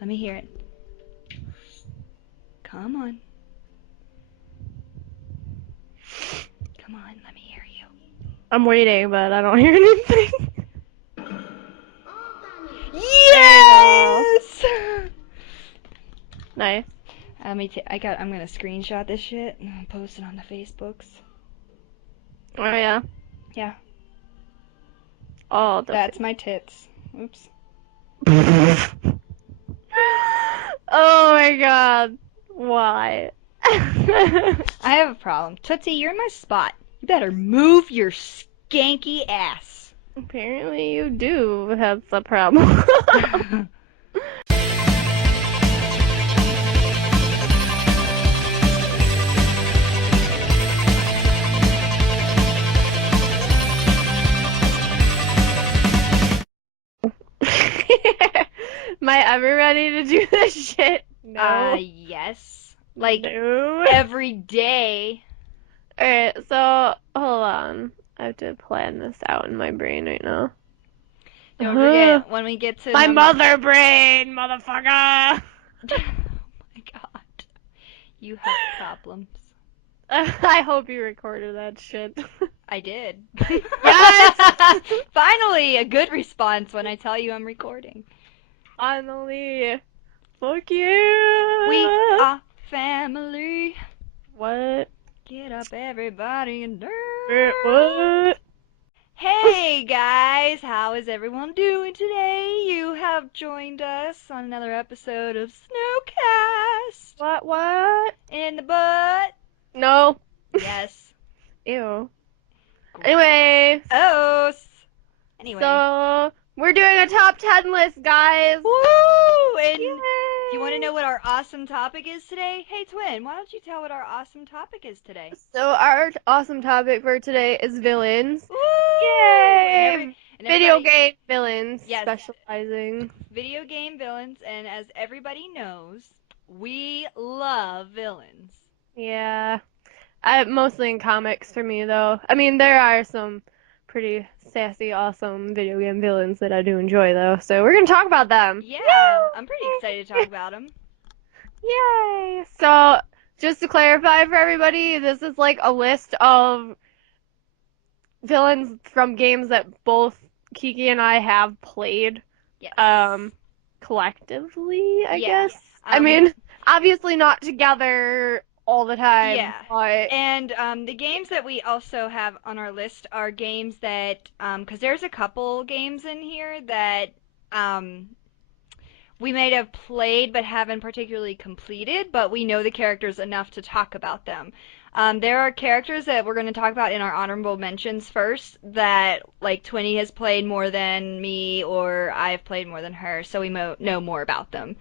Let me hear it. Come on. Come on, let me hear you. I'm waiting, but I don't hear anything. Yes! Nice. I'm gonna screenshot this shit and I'll post it on the Facebooks. Oh yeah. Yeah. Oh, That's my tits. Oops. Oh my god. Why? I have a problem. Tootsie, you're in my spot. You better move your skanky ass. Apparently you do have the problem. Am I ever ready to do this shit? No. Yes. Like, No. every day. Alright, so, hold on. I have to plan this out in my brain right now. Don't forget, when we get to my number... mother brain, motherfucker! Oh my god. You have problems. I hope you recorded that shit. I did. Yes! Finally, a good response when I tell you I'm recording. Finally. Fuck you! We are family. What? Get up, everybody, and What? Hey guys, how is everyone doing today? You have joined us on another episode of SnowCast. What? In the butt. No. Yes. Ew. Anyway. Oh. Anyway. So, we're doing a top 10 list, guys. Woo! And Yay! do you want to know what our awesome topic is today? Hey, Twin, why don't you tell what our awesome topic is today? So, our awesome topic for today is villains. Woo! Yay! And Video game villains, yes, specializing. Video game villains, and as everybody knows, we love villains. Yeah. Mostly in comics for me, though. I mean, there are some pretty sassy, awesome video game villains that I do enjoy, though. So we're gonna talk about them. Yeah, Yay! I'm pretty excited to talk about them. Yay! So, just to clarify for everybody, this is like a list of villains from games that both Kiki and I have played. Yes. Collectively, I Yeah. guess. I mean, obviously not together all the time. Yeah. But And the games that we also have on our list are games that, because there's a couple games in here that we may have played but haven't particularly completed, but we know the characters enough to talk about them. There are characters that we're going to talk about in our honorable mentions first that, like, Twinny has played more than me or I've played more than her, so we know more about them.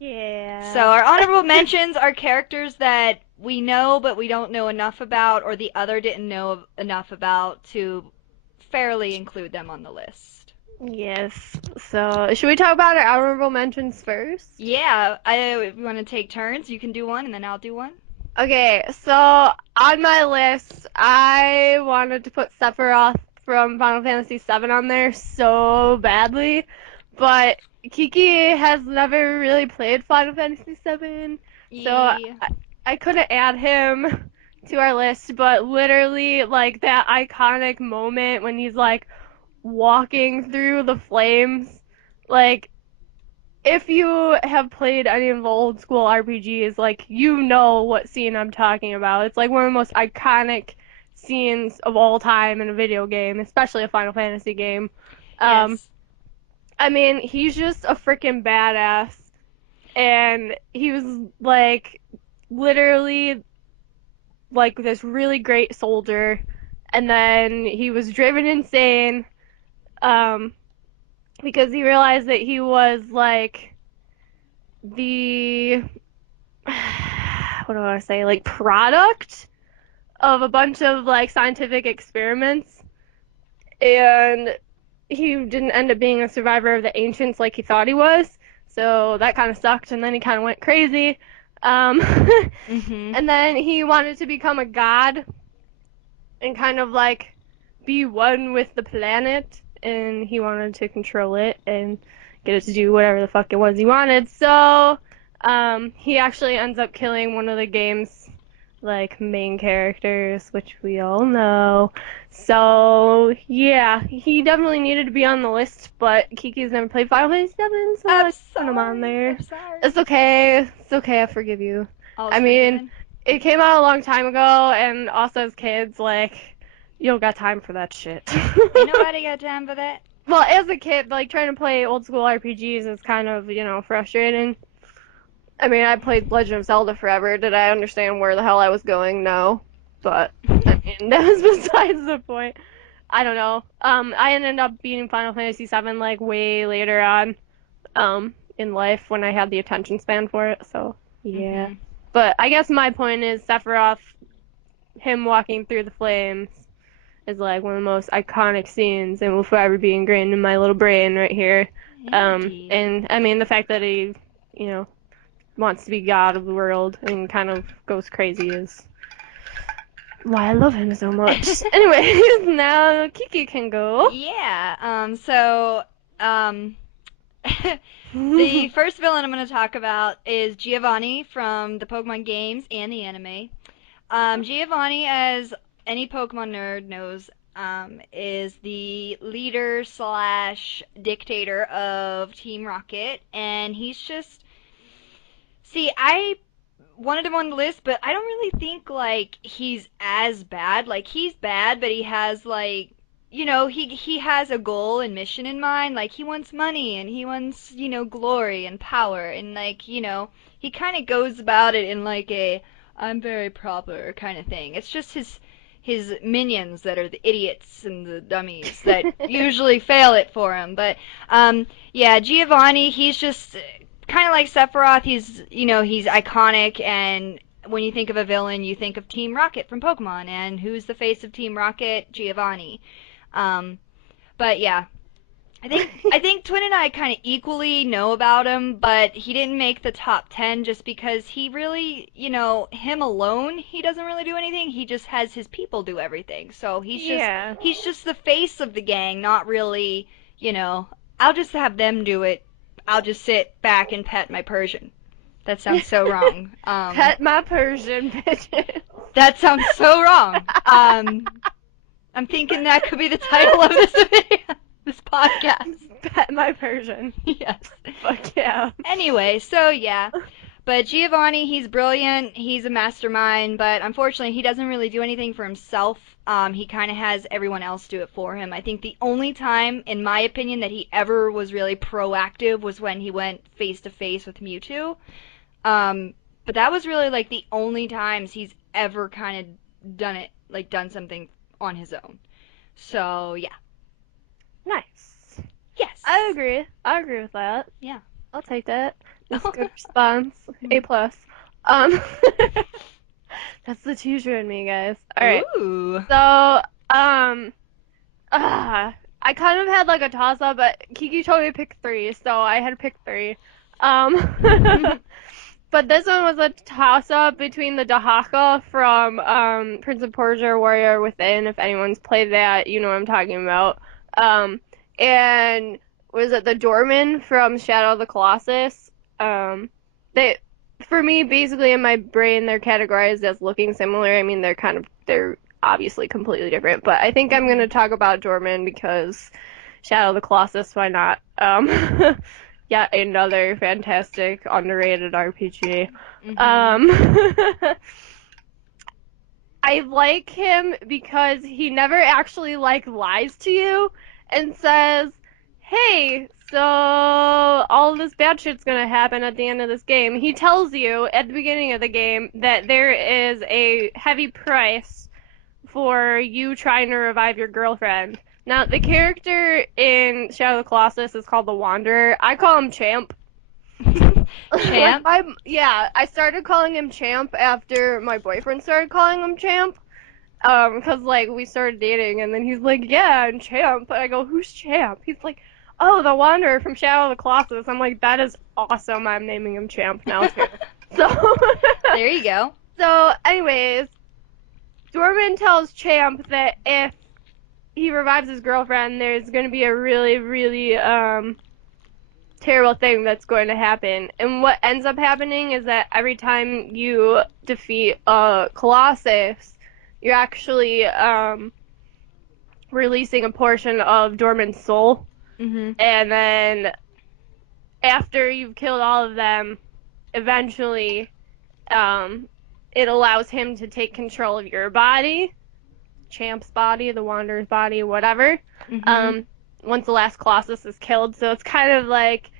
yeah. So our honorable mentions are characters that we know but we don't know enough about, or the other didn't know enough about to fairly include them on the list. Yes. So, should we talk about our honorable mentions first? Yeah, if you want to take turns, you can do one and then I'll do one. Okay, so on my list, I wanted to put Sephiroth from Final Fantasy VII on there so badly, but Kiki has never really played Final Fantasy VII, so I couldn't add him to our list, but literally, like, that iconic moment when he's, like, walking through the flames, like, if you have played any of the old school RPGs, like, you know what scene I'm talking about. It's like one of the most iconic scenes of all time in a video game, especially a Final Fantasy game. Yes. I mean, he's just a freaking badass. And he was, like, literally, like, this really great soldier. And then he was driven insane, because he realized that he was, like, the what do I want to say, like, product of a bunch of, like, scientific experiments, and he didn't end up being a survivor of the ancients like he thought he was, so that kind of sucked, and then he kind of went crazy, and then he wanted to become a god and kind of, like, be one with the planet, and he wanted to control it, and get it to do whatever the fuck it was he wanted. So, he actually ends up killing one of the game's, like, main characters, which we all know. So, yeah, he definitely needed to be on the list, but Kiki's never played Final Fantasy 7, so I'm I put him on sorry. there. I'm sorry. It's okay. It's okay. I forgive you. All's I mean, forgiven. it came out a long time ago, and also as kids, like, you don't got time for that shit. Ain't nobody got time for that. Well, as a kid, like, trying to play old school RPGs is kind of, frustrating. I mean, I played Legend of Zelda forever. Did I understand where the hell I was going? No. But, I mean, that was besides the point. I don't know. I ended up beating Final Fantasy VII, like, way later on, in life when I had the attention span for it, so, yeah. Hmm. But I guess my point is Sephiroth, him walking through the flames, is like one of the most iconic scenes and will forever be ingrained in my little brain right here. Indeed. And I mean the fact that he, wants to be god of the world and kind of goes crazy is why I love him so much. Anyways, now Kiki can go. Yeah. The first villain I'm going to talk about is Giovanni from the Pokemon games and the anime. Giovanni, as any Pokemon nerd knows, is the leader slash dictator of Team Rocket, and he's just. See, I wanted him on the list, but I don't really think like he's as bad. Like he's bad, but he has like he has a goal and mission in mind. Like he wants money and he wants glory and power and like he kind of goes about it in like a I'm very proper kind of thing. It's just his minions that are the idiots and the dummies that usually fail it for him. But yeah, Giovanni, he's just kind of like Sephiroth. He's iconic, and when you think of a villain, you think of Team Rocket from Pokemon. And who's the face of Team Rocket? Giovanni. Um, but yeah, I think Twin and I kind of equally know about him, but he didn't make the top 10 just because he really, him alone, he doesn't really do anything. He just has his people do everything. So Yeah. he's just the face of the gang, not really, I'll just have them do it. I'll just sit back and pet my Persian. That sounds so wrong. Pet my Persian bitches. That sounds so wrong. I'm thinking that could be the title of this video, this podcast. Pet my Persian. Yes. Fuck yeah. Anyway, so yeah. But Giovanni, he's brilliant. He's a mastermind, but unfortunately, he doesn't really do anything for himself. He kind of has everyone else do it for him. I think the only time, in my opinion, that he ever was really proactive was when he went face to face with Mewtwo. But that was really like the only times he's ever kind of done it, like done something on his own. So yeah. Nice. Yes. I agree. I agree with that. Yeah. I'll take that. That's a good response. A plus. That's the teacher in me, guys. All right. Ooh. So, I kind of had like a toss up, but Kiki told me to pick three, so I had to pick three. But this one was a toss up between the Dahaka from Prince of Persia Warrior Within. If anyone's played that, you know what I'm talking about. And was it the Dorman from Shadow of the Colossus? They, for me, basically in my brain, they're categorized as looking similar. I mean, they're obviously completely different, but I think I'm gonna talk about Dorman because Shadow of the Colossus, why not? Yet another fantastic, underrated RPG. I like him because he never actually lies to you and says, "Hey, so all this bad shit's gonna happen at the end of this game." He tells you at the beginning of the game that there is a heavy price for you trying to revive your girlfriend. Now, the character in Shadow of the Colossus is called the Wanderer. I call him Champ. Champ? I started calling him Champ after my boyfriend started calling him Champ. Cause we started dating and then he's like, "Yeah, I'm Champ." And I go, "Who's Champ?" He's like, "Oh, the Wanderer from Shadow of the Colossus." I'm like, "That is awesome. I'm naming him Champ now too." So There you go. So anyways, Dorman tells Champ that if he revives his girlfriend, there's gonna be a really, really terrible thing that's going to happen. And what ends up happening is that every time you defeat a Colossus, you're actually releasing a portion of Dorman's soul. Mhm. And then after you've killed all of them, eventually it allows him to take control of your body, Champ's body, the Wanderer's body, whatever. Mhm. Um, once the last Colossus is killed, so it's kind of like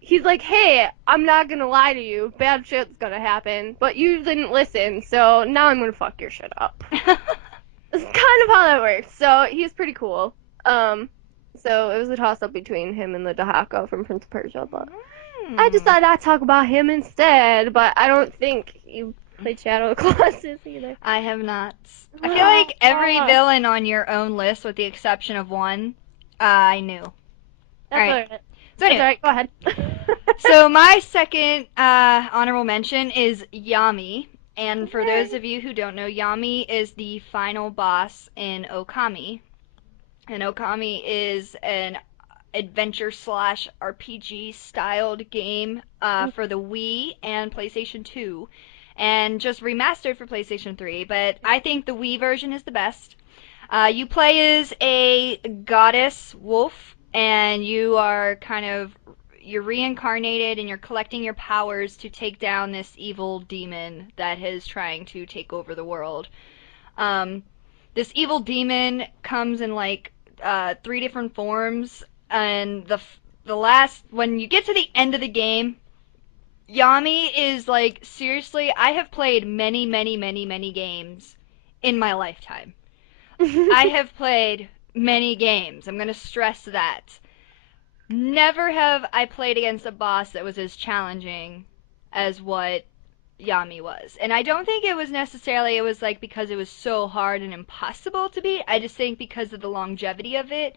he's like, "Hey, I'm not gonna lie to you. Bad shit's gonna happen, but you didn't listen, so now I'm gonna fuck your shit up." It's kind of how that works. So he's pretty cool. So it was a toss up between him and the Dahaka from Prince of Persia, but I Hmm. decided I'd talk about him instead. But I don't think you played Shadow of the Colossus either. I have not. I feel like every That's villain on your own list, with the exception of one, I knew. All right. alright. So That's anyway, alright. Go ahead. so my second honorable mention is Yami. And for those of you who don't know, Yami is the final boss in Okami. And Okami is an adventure slash RPG styled game for the Wii and PlayStation 2, and just remastered for PlayStation 3. But I think the Wii version is the best. You play as a goddess wolf, and you are you're reincarnated, and you're collecting your powers to take down this evil demon that is trying to take over the world. Um, this evil demon comes in like three different forms, and the last when you get to the end of the game, Yami is like seriously. I have played many, many, many, many games in my lifetime. I have played many games. I'm gonna stress that. Never have I played against a boss that was as challenging as what Yami was. And I don't think it was necessarily it was like because it was so hard and impossible to beat. I just think because of the longevity of it,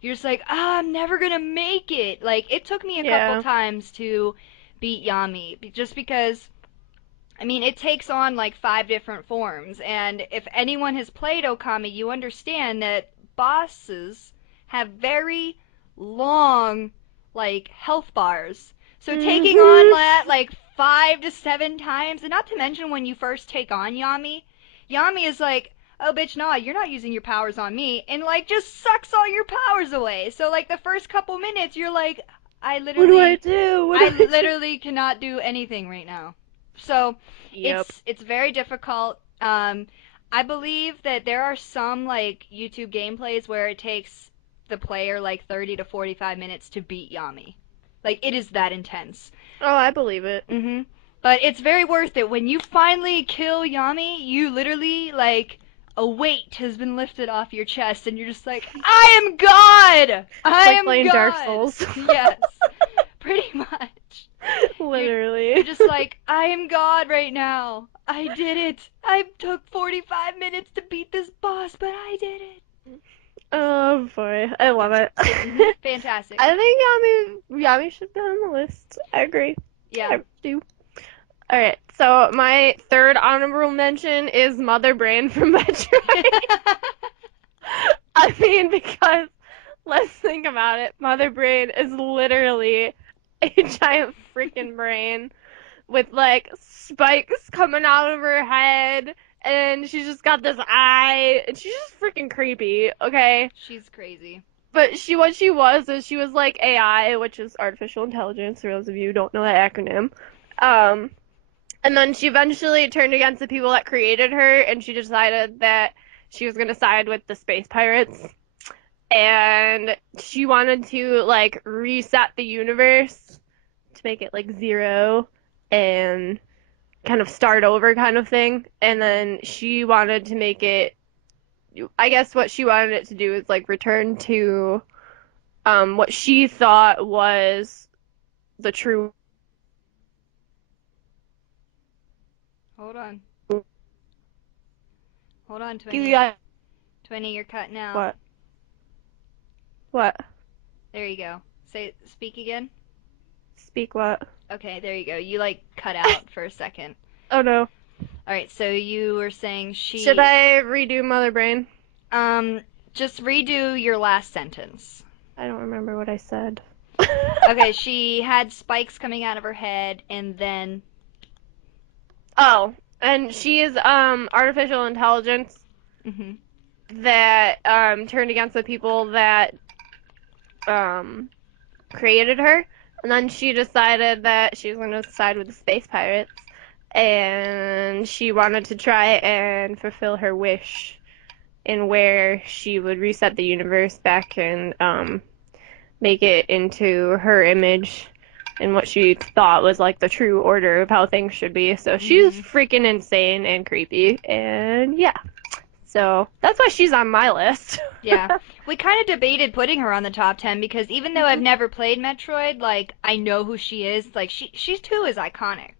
you're just like, ah, I'm never gonna make it. Like it took me a couple Yeah. times to beat Yami just because I mean, it takes on like five different forms, and if anyone has played Okami, you understand that bosses have very long, like, health bars. So taking on Mhm. that like 5 to 7 times, and not to mention when you first take on Yami, Yami is like, oh bitch, nah, you're not using your powers on me, and like just sucks all your powers away. So like the first couple minutes, you're like, I What do I literally do? What I do I do? literally cannot do anything right now. So Yep. it's very difficult. I believe that there are some like YouTube gameplays where it takes the player like 30 to 45 minutes to beat Yami. Like it is that intense. Oh, I believe it. But it's very worth it. When you finally kill Yami, you literally like a weight has been lifted off your chest and you're just like, I am God! It's I like am playing Dark God! Souls. Yes. Pretty much. You're Literally. just like, I am God right now. I did it. I took 45 minutes to beat this boss, but I did it. Oh boy, I love Yes. it. Fantastic. I think Yami should be on the list. I agree. Yeah. I do. All right, so my third honorable mention is Mother Brain from Metroid. I mean, because let's think about it. Mother Brain is literally a giant freaking brain with like spikes coming out of her head, and she's just got this eye, and she's just freaking creepy. Okay, She's crazy. but what she was is she was like AI, which is artificial intelligence. For those of you who don't know that acronym, um, and then she eventually turned against the people that created her, and she decided that she was gonna side with the space pirates, and she wanted to like reset the universe to make it like zero and kind of start over kind of thing. And then she wanted to make it, I guess what she wanted it to do is like return to what she thought was the true. Hold on. Hold on, Twinny. Yeah, Twinny, you're cutting out. what? What? There you go. Speak again. Speak what? Okay, there you go. You like cut out for a second. Oh no. All right, so you were saying Should I redo Mother Brain? um just redo your last sentence. I don't remember what I said. Okay, she had spikes coming out of her head, and then. Oh, and she is artificial intelligence Mhm. that turned against the people that um created her, and then she decided that she was going to side with the space pirates, and she wanted to try and fulfill her wish in where she would reset the universe back and make it into her image and what she thought was like the true order of how things should be. So she's Mhm. freaking insane and creepy, and yeah. So that's why she's on my list. Yeah. We kind of debated putting her on the top 10 because even though I've never played Metroid, like I know who she is. Like she's too is iconic.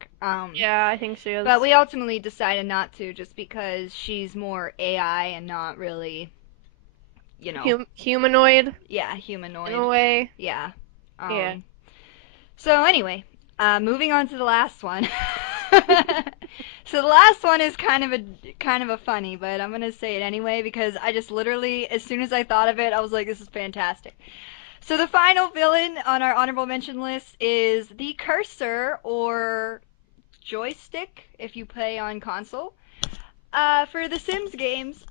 Yeah, I think she But is we ultimately decided not to just because she's more AI and not really, you know, humanoid yeah, in humanoid. a way. Yeah. Yeah. Um so anyway, moving on to the last one. So the last one is kind of a funny, but I'm gonna say it anyway because I just literally, as soon as I thought of it, I was like, this is fantastic. So the final villain on our honorable mention list is the cursor or joystick if you play on console. For the Sims games.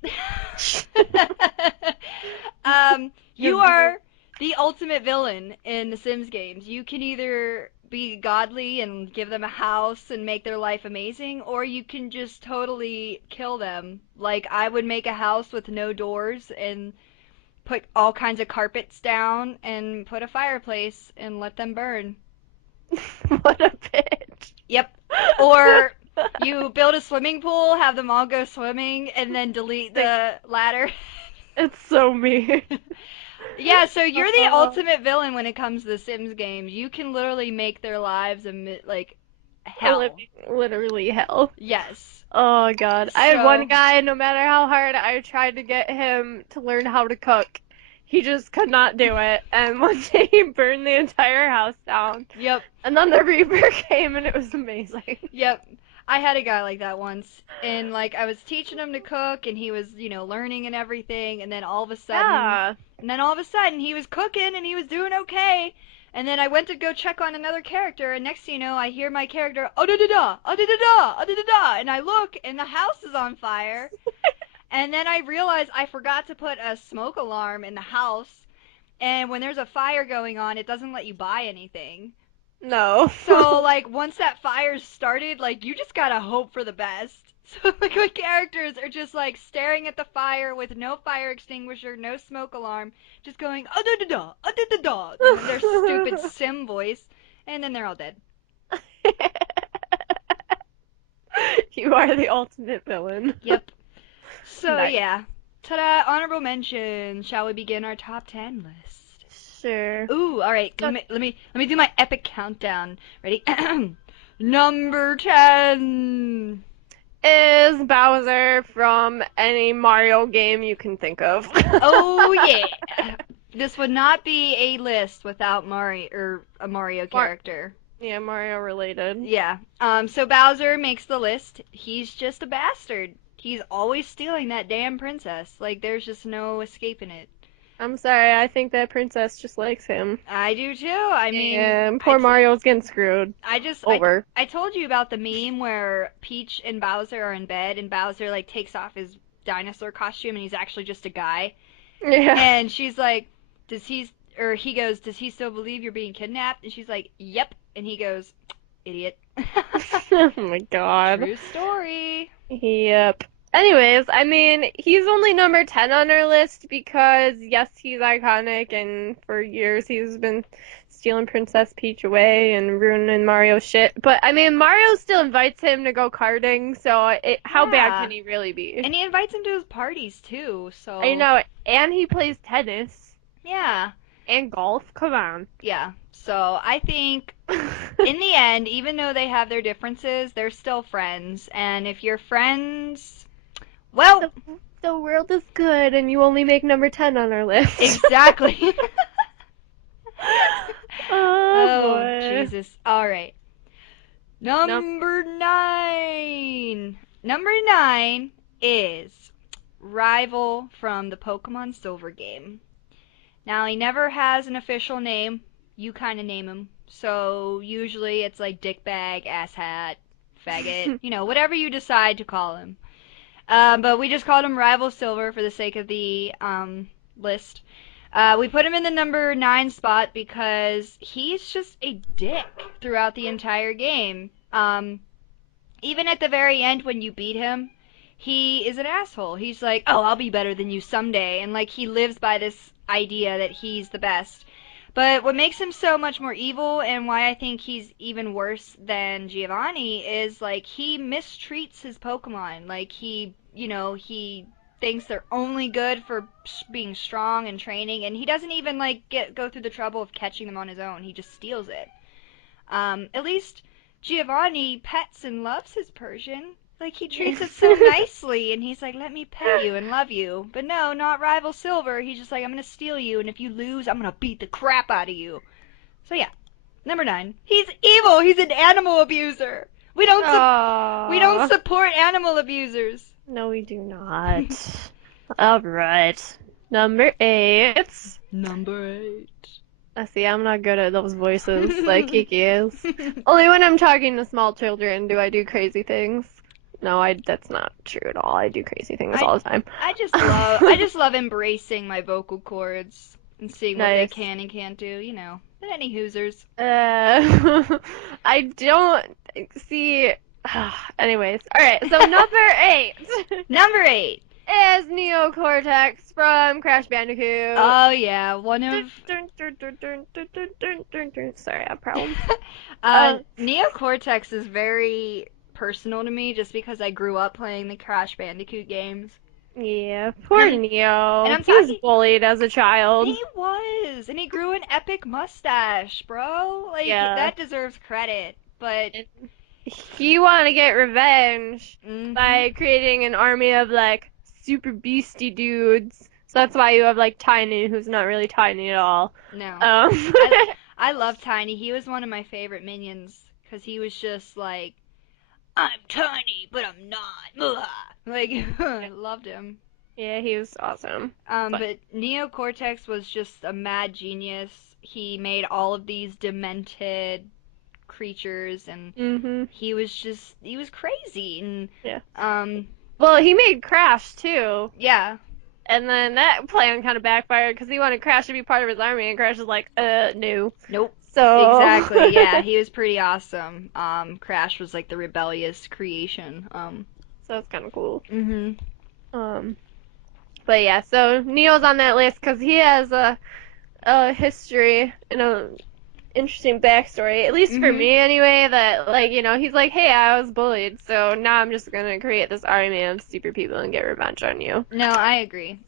You are the ultimate villain in the Sims games. You can either be godly and give them a house and make their life amazing, or you can just totally kill them. Like, I would make a house with no doors and put all kinds of carpets down and put a fireplace and let them burn. What a bitch. Yep. Or you build a swimming pool, have them all go swimming, and then delete Like, the ladder. it's so mean. Yeah, so you're the Uh, ultimate villain when it comes to the Sims games. You can literally make their lives like hell. literally hell. Yes. Oh god. I had one So, guy, no matter how hard I tried to get him to learn how to cook, he just could not do it. And one day he burned the entire house down. yep. And then the Reaper came and it was amazing. Yep. I had a guy like that once. And like I was teaching him to cook and he was, learning and everything and then all of a sudden Yeah. he was cooking and he was doing okay. And then I went to go check on another character and next thing you know I hear my character oh da da da oh da da da oh da da da and I look and the house is on fire. And then I realized I forgot to put a smoke alarm in the house. And when there's a fire going on, it doesn't let you buy anything. No. So like once that fire started, like you just gotta hope for the best. So like my characters are just like staring at the fire with no fire extinguisher, no smoke alarm, just going da da da da da da in their stupid sim voice, and then they're all dead. You are the ultimate villain. Yep. So Nice. yeah, ta-da! Honorable mention. Shall we begin our top 10 list? Sure. Ooh, all right. Let me do my epic countdown. Ready? Number 10. Is Bowser from any Mario game you can think of. Oh yeah. This would not be a list without Mario or a Mario Mar- character. yeah, Mario related. Yeah. So Bowser makes the list. He's just a bastard. He's always stealing that damn princess. Like there's just no escaping it. I'm sorry, I think that princess just likes him. I do too. I mean, And poor Mario's getting screwed I just over. I told you about the meme where Peach and Bowser are in bed and Bowser like takes off his dinosaur costume and he's actually just a guy. Yeah. And she's like, "Does he?" Or he goes, "Does he still believe you're being kidnapped?" And she's like, "Yep." And he goes, "Idiot." Oh my god. True story. Yep. Anyways, I mean, he's only number 10 on our list because, yes, he's iconic, and for years he's been stealing Princess Peach away and ruining Mario's shit. But, I mean, Mario still invites him to go karting, so how bad Yeah. can he really be? And he invites him to his parties too. I So know, and he plays tennis yeah, and golf. Come on. yeah. So I think in the end, even though they have their differences, they're still friends. And if you're friends, well, the, the world is good, and you only make number 10 on our list. exactly. Oh Oh, boy. Jesus. All right. No. Number 9. Number 9 is Rival from the Pokemon Silver game. Now, he never has an official name. you kind of name him. So usually it's like dickbag, asshat, faggot, whatever you decide to call him. But we just called him Rival Silver for the sake of the list. We put him in the number 9 spot because he's just a dick throughout the entire game. Even at the very end when you beat him, he is an asshole. He's like, "Oh, I'll be better than you someday," and like he lives by this idea that he's the best. But what makes him so much more evil and why I think he's even worse than Giovanni is like he mistreats his Pokemon. Like he thinks they're only good for being strong and training, and he doesn't even like go through the trouble of catching them on his own. He just steals it. At least Giovanni pets and loves his Persian. Like he treats it so nicely, and he's like, "Let me pet you and love you." But no, not Rival Silver. He's just like, "I'm gonna steal you, and if you lose, I'm gonna beat the crap out of you." So yeah, number 9. He's evil. He's an animal abuser. We don't Oh, support animal abusers. no, we do not. All right. Number 8. Number 8. I see, I'm not good at those voices like Kiki is. Only when I'm talking to small children do I do crazy things. No, that's not true at all. I do crazy things I all the time. I just love embracing my vocal cords and seeing what they Nice. can and can't do. But any hoosers. I don't see. Anyways, all right. So number 8 Number 8. is Neocortex from Crash Bandicoot. Oh yeah, one of Sorry, I have problems. Neocortex is very personal to me just because I grew up playing the Crash Bandicoot games. Yeah, And poor I'm and Neo. I'm He was talking bullied as a child. he was and he grew an epic mustache, bro. Like Yeah. that deserves credit. But And he wanted to get revenge mhm. by creating an army of like super beastie dudes. So that's why you have like Tiny, who's not really tiny at all. No. Um, I I love Tiny. He was one of my favorite minions cuz he was just like I'm tiny, but I'm not. Ugh. Like I loved him. yeah, he was awesome. But But Neocortex was just a mad genius. He made all of these demented creatures, and mhm, he was crazy. And yeah. um, Well, he made Crash too, yeah, and then that plan kind of backfired because he wanted Crash to be part of his army, and Crash was like, no. nope, So, exactly. Yeah, he was pretty awesome. Crash was like the rebellious creation. so that's kind of cool. Mhm. Um, but yeah, so Neo's on that list because he has a history and a interesting backstory, at least for Mhm. me anyway, that like, he's like, hey, I was bullied, so now I'm just gonna create this army of super people and get revenge on you. No, I agree.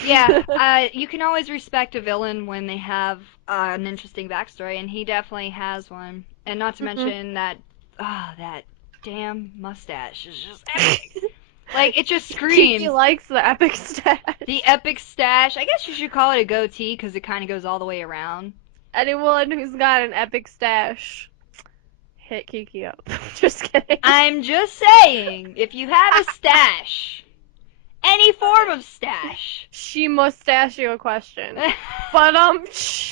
Yeah, Fun. you can always respect a villain when they have an interesting backstory, and he definitely has one. And not to Mhm. mention that damn mustache is just epic. Like, it just Kiki screams. likes the epic The stash. epic stash. I guess you should call it a goatee because it kind of goes all the way around. Anyone who's got an epic stash, hit Kiki up. Just kidding. I'm just saying, if you have a stash, any form of stash, She mustache you a question. But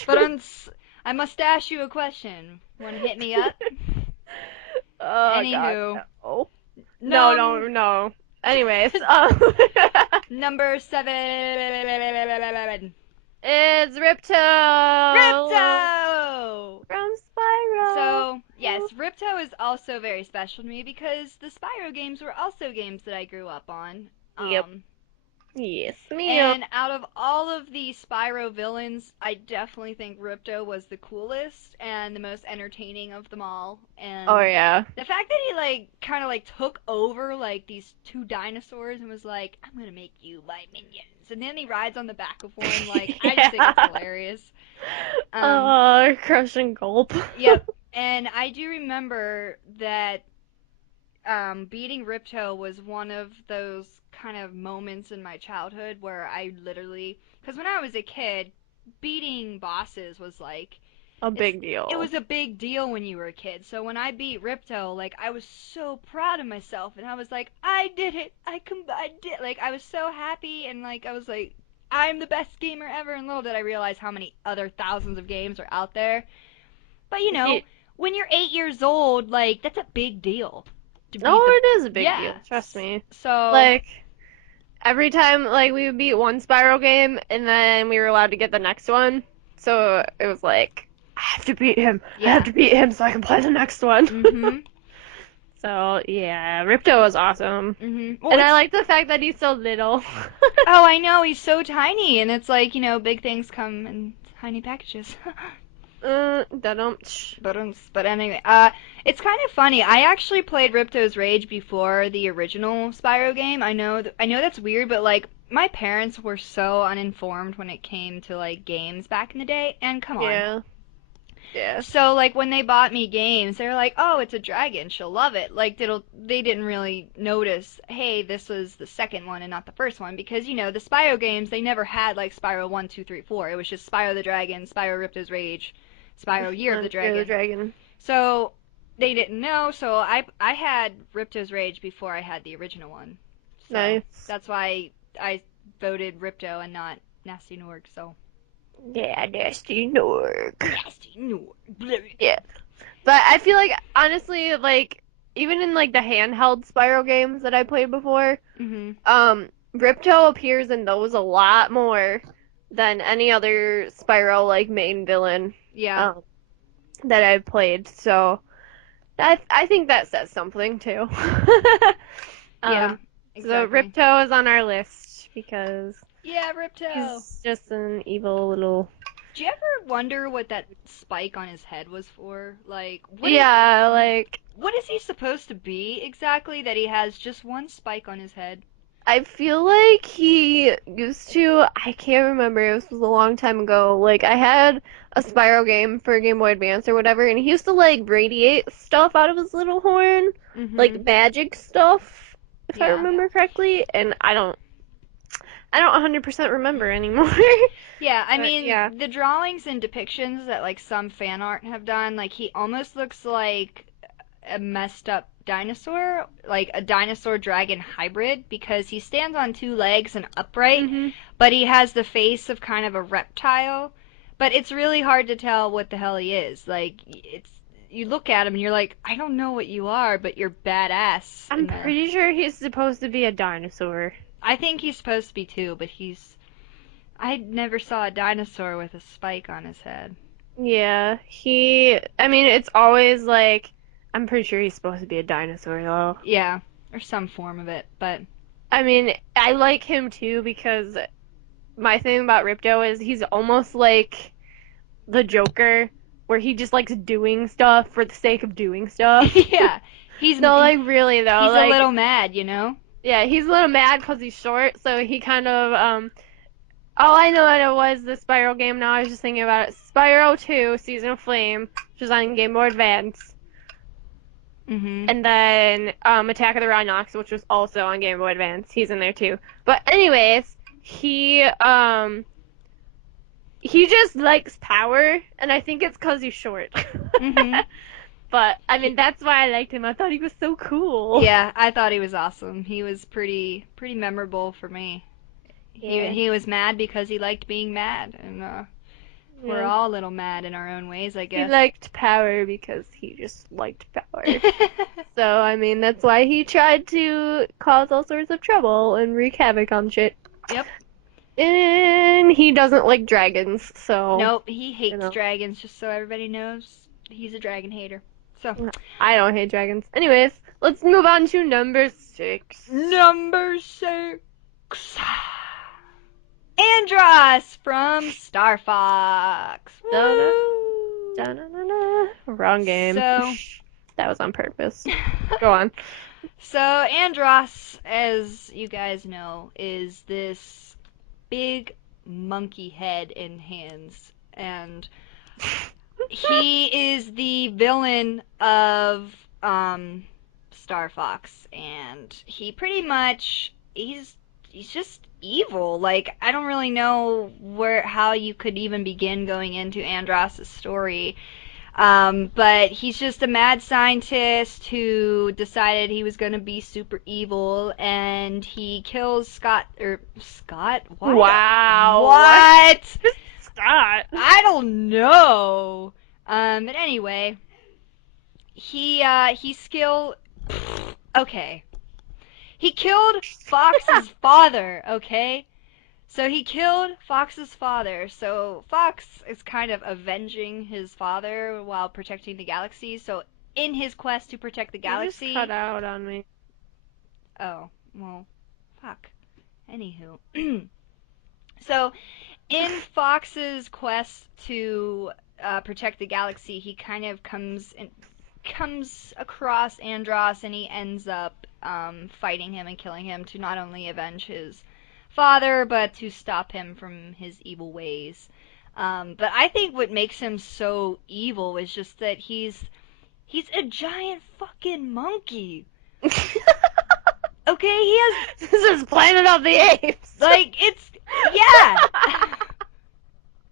but I must ask you a question. Want to hit me up? oh god, Anywho, no. No, no, num no. Anyways, number 7. it's Ripto Ripto! from Spyro. So, yes, Ripto is also very special to me because the Spyro games were also games that I grew up on. Yep. Um, Yes, ma'am. and out of all of the Spyro villains, I definitely think Ripto was the coolest and the most entertaining of them all. Oh And yeah. the fact that he like kind of like took over like these two dinosaurs and was like, "I'm gonna make you my minions," and then he rides on the back of one. Like, I just think it's Yeah. hilarious. Um, Crush and gulp. yep. And I do remember that beating Ripto was one of those kind of moments in my childhood where I literally, because when I was a kid, beating bosses was like, A it's big it deal. was a big deal when you were a kid. So when I beat Ripto, like I was so proud of myself, and I was like, I did it, I did, like I was so happy, and like I was like, I'm the best gamer ever, and little did I realize how many other thousands of games are out there. But He, when you're 8 years old, like that's a big deal to be the oh, it is a big yeah. deal. Trust me. So Like every time, like we would beat one Spyro game, and then we were allowed to get the next one. So it was like, I have to beat him. I have yeah. to beat him so I can play the next one. Mhm. So yeah, Ripto was awesome, Mhm. Well, and I it's like the fact that he's so little. oh, I know he's so tiny, and it's like big things come in tiny packages. Don't. But anyway, it's kind of funny. I actually played Ripto's Rage before the original Spyro game. I know that's weird, but like my parents were so uninformed when it came to like games back in the day, and come on. Yeah. Yeah. So like when they bought me games, they were like, "Oh, it's a dragon. She'll love it." Like they didn't really notice, "Hey, this was the second one and not the first one," because the Spyro games, they never had like Spyro 1, 2, 3, 4. It was just Spyro the Dragon, Spyro Ripto's Rage, Spyro Year of the Fear the Dragon. Dragon. So they didn't know, so I had Ripto's Rage before I had the original one. So Nice. that's why I voted Ripto and not Nasty Norg. So Yeah, Nasty Norg. Nasty Norg. Yeah. But I feel like honestly, like even in like the handheld Spyro games that I played before, Mhm. Ripto appears in those a lot more than any other Spyro like main villain Yeah. um that I've played. So I think that says something too. Yeah. um so Exactly. Ripto is on our list because Yeah, Ripto. he's just an evil little. Do you ever wonder what that spike on his head was for? Like, Yeah, like what is he supposed to be exactly that he has just one spike on his head? I feel like he used to, I can't remember, this was a long time ago. Like, I had a Spyro game for Game Boy Advance or whatever, and he used to, like, radiate stuff out of his little horn. Like, Mhm. magic stuff, if I Yeah. remember correctly. And I don't 100% remember anymore. Yeah, I But, yeah. mean, the drawings and depictions that like some fan art have done, like he almost looks like a messed up dinosaur, like a dinosaur dragon hybrid, because he stands on two legs and upright, hmm but he has the face of kind of a reptile. But it's really hard to tell what the hell he is. Like it's you look at him and you're like, I don't know what you are, but you're badass I'm in the pretty sure he's supposed to be a dinosaur. I think he's supposed to be too, but I never saw a dinosaur with a spike on his head. Yeah, I mean, it's always like, I'm pretty sure he's supposed to be a dinosaur, though. Yeah, or some form of it, but I mean, I like him too because my thing about Ripto is he's almost like the Joker, where he just likes doing stuff for the sake of doing stuff. yeah, he's No, like really though, he's a like little mad. yeah, he's a little mad because he's short, so he kind of all I know what it was the Spyro game. Now I was just thinking about it. Spyro 2, Season of Flame, which was on Game Boy Advance, Mhm. and then Attack of the Rhinox, which was also on Game Boy Advance. He's in there too. But anyways, he just likes power, and I think it's 'cause he's short. Mhm. But I mean, He, that's why I liked him. I thought he was so cool. yeah, I thought he was awesome. He was pretty memorable for me. He Yeah, he was mad because he liked being mad, and we're yeah. all a little mad in our own ways, I He guess. liked power because he just liked power. So I mean, that's why he tried to cause all sorts of trouble and wreak havoc on shit. Yep. And he doesn't like dragons, so Nope, he you hates know. dragons, just so everybody knows. He's a dragon hater. So, I don't hate dragons. Anyways, let's move on to number 6. number 6. Andros from Star Fox. Da-da, Woo! da-da-da-da. Wrong game. So, That was on purpose. Go on. so Andros, as you guys know, is this big monkey head and hands, and he is the villain of Star Fox, and he pretty much he's just evil. Like I don't really know how you could even begin going into Andros' story. But he's just a mad scientist who decided he was gonna be super evil, and he kills Scott, or Scott? Why Wow. What? what? Scott. I don't know. But anyway, he skill. Okay, he killed Fox's father. Okay, so he killed Fox's father. So Fox is kind of avenging his father while protecting the galaxy. So in his quest to protect the You just cut galaxy, out on me. oh well, fuck. Anywho, so in Fox's quest to protect the galaxy, he kind of comes across Andros, and he ends up fighting him and killing him to not only avenge his father, but to stop him from his evil ways. But I think what makes him so evil is just that he's a giant fucking monkey. Okay, he has This is Planet of the Apes. like it's yeah.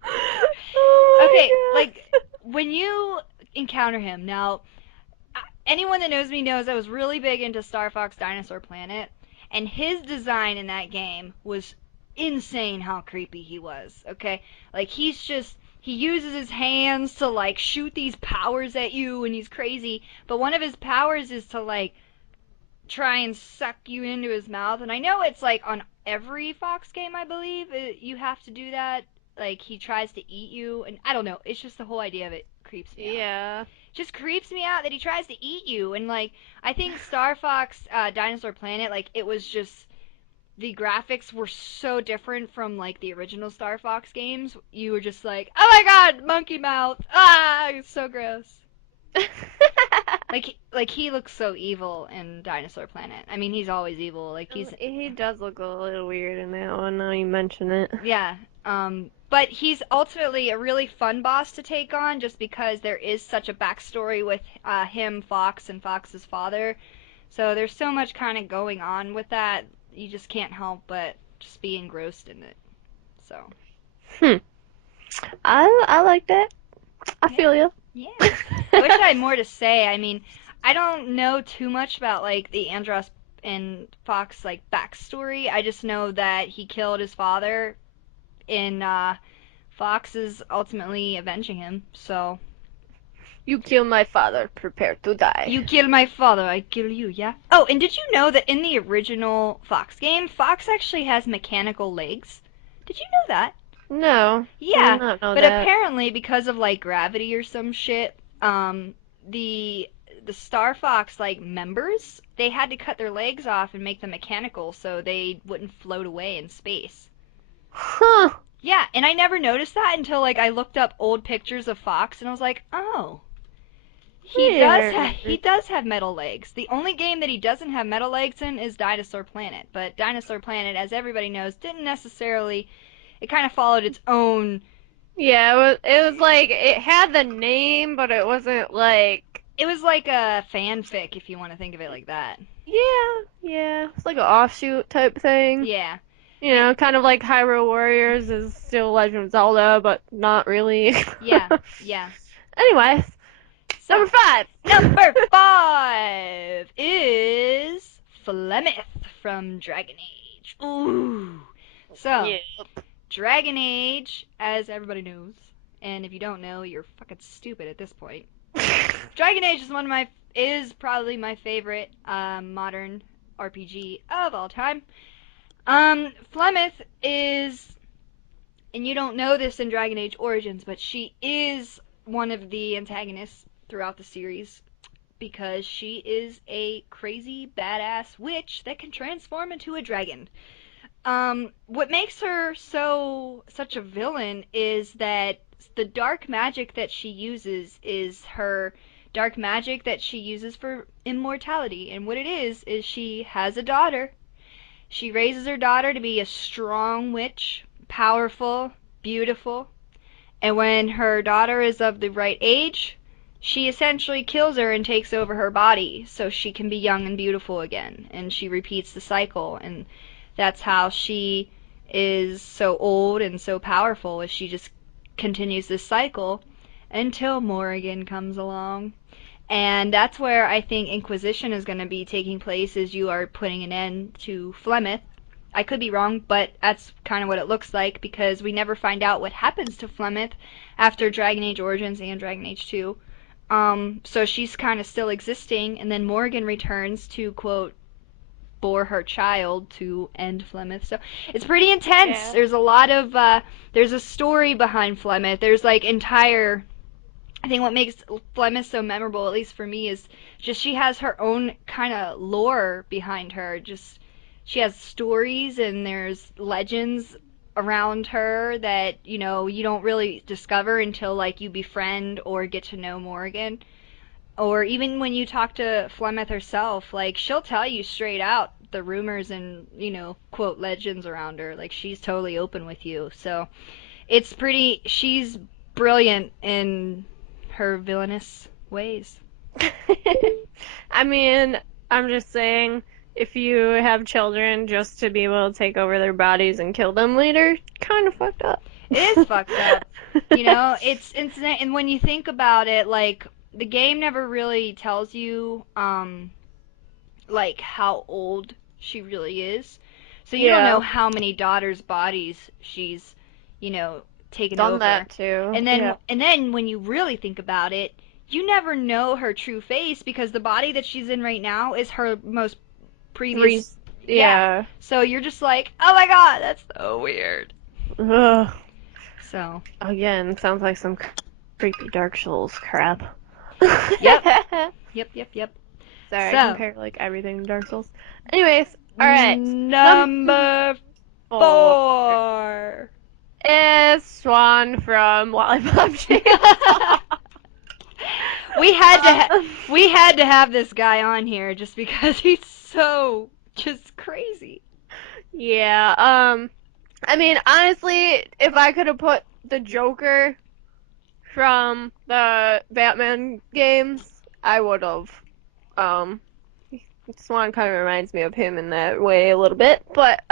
Okay, Oh my like when you encounter him now, anyone that knows me knows I was really big into Star Fox Dinosaur Planet, and his design in that game was insane how creepy he was, okay? Like he uses his hands to like shoot these powers at you and he's crazy, but one of his powers is to like try and suck you into his mouth. And I know it's like on every Fox game, I believe, you have to do that. Like he tries to eat you, and I don't know. It's just the whole idea of it creeps me out. Yeah. Just creeps me out that he tries to eat you. And like I think Star Fox Dinosaur Planet, like it was just the graphics were so different from like the original Star Fox games. You were just like, oh my god, monkey mouth! Ah, it's so gross. Like he looks so evil in Dinosaur Planet. I mean, he's always evil. Like he's He does look a little weird in that one. Now you mention it. yeah. But he's ultimately a really fun boss to take on, just because there is such a backstory with him, Fox, and Fox's father. So there's so much kind of going on with that. You just can't help but just be engrossed in it. So Hmm. I like that. I yeah, feel you. yeah. I wish I had more to say. I mean, I don't know too much about like the Andros and Fox like backstory. I just know that he killed his father, and Fox is ultimately avenging him. So You kill my father, prepare to die. you kill my father, I kill you. Yeah. Oh, and did you know that in the original Fox game, Fox actually has mechanical legs? Did you know that? No, I did Yeah, not know but that. apparently because of like gravity or some shit, the Star Fox like members, they had to cut their legs off and make them mechanical so they wouldn't float away in space. Huh. Yeah, and I never noticed that until like I looked up old pictures of Fox and I was like, "Oh, he Weird. does have metal legs." The only game that he doesn't have metal legs in is Dinosaur Planet, but Dinosaur Planet, as everybody knows, didn't necessarily, it kind of followed its own. Yeah, it was like it had the name, but it wasn't like It was like a fanfic, if you want to think of it like that. yeah. It's like an offshoot type thing. Yeah. You It, know, kind of like Hyrule Warriors is still Legend of Zelda, but not really. yeah. Yeah. Anyways, So, number 5. number 5 is Flemeth from Dragon Age. Ooh. So, Yeah. Dragon Age, as everybody knows, and if you don't know, you're fucking stupid at this point. Dragon Age is probably my favorite modern RPG of all time. Flemeth is, and you don't know this in Dragon Age Origins, but she is one of the antagonists throughout the series because she is a crazy badass witch that can transform into a dragon. What makes her such a villain is that the dark magic that she uses is her dark magic that she uses for immortality. And what it is she has a daughter. She raises her daughter to be a strong witch, powerful, beautiful, and when her daughter is of the right age, she essentially kills her and takes over her body so she can be young and beautiful again. And she repeats the cycle, and that's how she is so old and so powerful, is she just continues this cycle. until Morrigan comes along. And that's where I think Inquisition is going to be taking place, is you are putting an end to Flemeth. I could be wrong, but that's kind of what it looks like, because we never find out what happens to Flemeth after Dragon Age Origins and Dragon Age 2. So she's kind of still existing, and then Morgan returns to, quote, bore her child to end Flemeth. So it's pretty intense. Yeah. There's a lot of, there's a story behind Flemeth. There's like entire, I think what makes Flemeth so memorable, at least for me, is just she has her own kind of lore behind her. Just she has stories and there's legends around her that you don't really discover until like you befriend or get to know Morrigan. Or even when you talk to Flemeth herself, like she'll tell you straight out the rumors and quote legends around her. Like she's totally open with you. So it's pretty. She's brilliant in her villainous ways. I mean, I'm just saying, if you have children just to be able to take over their bodies and kill them later, kind of fucked up. It is fucked up. It's insane. And when you think about it, like the game never really tells you like how old she really is. So you don't Yeah, know how many daughters' bodies she's, taken done over. that too. And then Yeah. and then when you really think about it, you never know her true face because the body that she's in right now is her most Re- previous. Yeah. yeah. So you're just like, "Oh my god, that's so weird." Ugh. So, Again, sounds like some creepy Dark Souls crap. yep. Yep, yep, yep. Sorry, I So, compare like everything to Dark Souls. Anyways, alright. number Four 4. is Swan from Lollipop Chainsaw. We had to have this guy on here just because he's so just crazy. Yeah, I mean, honestly, if I could have put the Joker from the Batman games, I would have. Um, Swan kind of reminds me of him in that way a little bit, but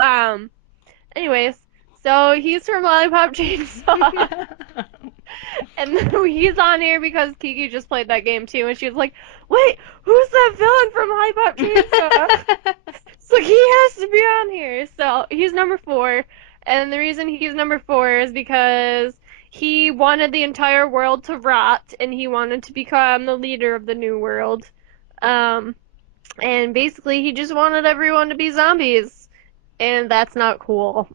anyways, so he's from Lollipop Chainsaw, and then he's on here because Kiki just played that game too, and she was like, "Wait, who's that villain from Lollipop Chainsaw?" So he has to be on here. So he's number 4, and the reason he's number 4 is because he wanted the entire world to rot, and he wanted to become the leader of the new world. Um, and basically, he just wanted everyone to be zombies, and that's not cool.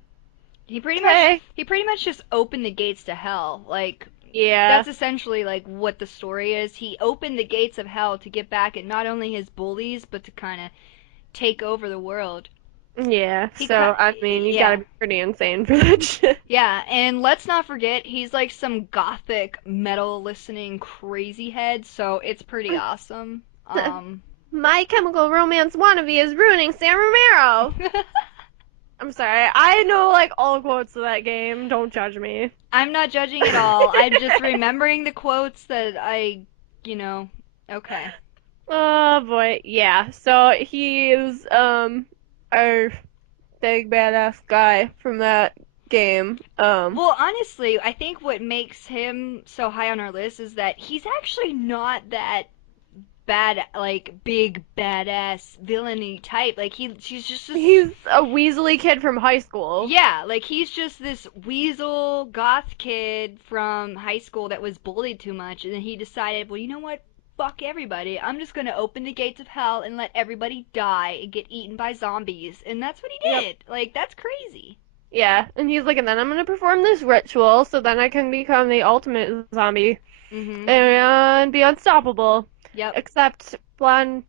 He pretty much Okay. he pretty much just opened the gates to hell. Like Yeah. that's essentially like what the story is. He opened the gates of hell to get back at not only his bullies but to kind of take over the world. Yeah. He So, cut I mean, you gotta Yeah. be pretty insane for that shit. Yeah, and let's not forget he's like some gothic metal listening crazy head, so it's pretty awesome. My Chemical Romance wannabe is ruining San Romero. I'm sorry. I know like all quotes of that game. Don't judge me. I'm not judging at all. I'm just remembering the quotes that okay. Oh boy, yeah. So he's our big badass guy from that game. Well, honestly, I think what makes him so high on our list is that he's actually not that bad, like big badass villainy type. Like she's just this. He's a Weasley kid from high school. Yeah, like he's just this weasel goth kid from high school that was bullied too much, and then he decided, well, you know what? Fuck everybody. I'm just gonna open the gates of hell and let everybody die and get eaten by zombies. And that's what he Yep. did. Like, that's crazy. Yeah, and he's like, and then I'm gonna perform this ritual so then I can become the ultimate zombie Mm-hmm. and be unstoppable. Yep. Except blonde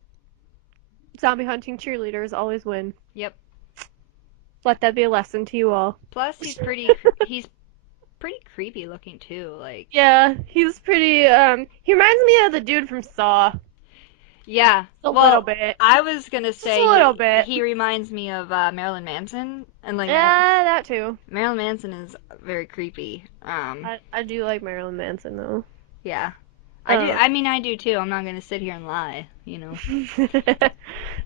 zombie hunting cheerleaders always win. Yep. Let that be a lesson to you all. Plus, he's pretty creepy looking too. Like, Yeah, he's pretty, he reminds me of the dude from Saw. yeah. A Well, little bit. I was gonna say a little bit. he reminds me of Marilyn Manson, and like Yeah, that too. Marilyn Manson is very creepy. I do like Marilyn Manson though. Yeah. I do. I mean, I do too. I'm not gonna sit here and lie, you know.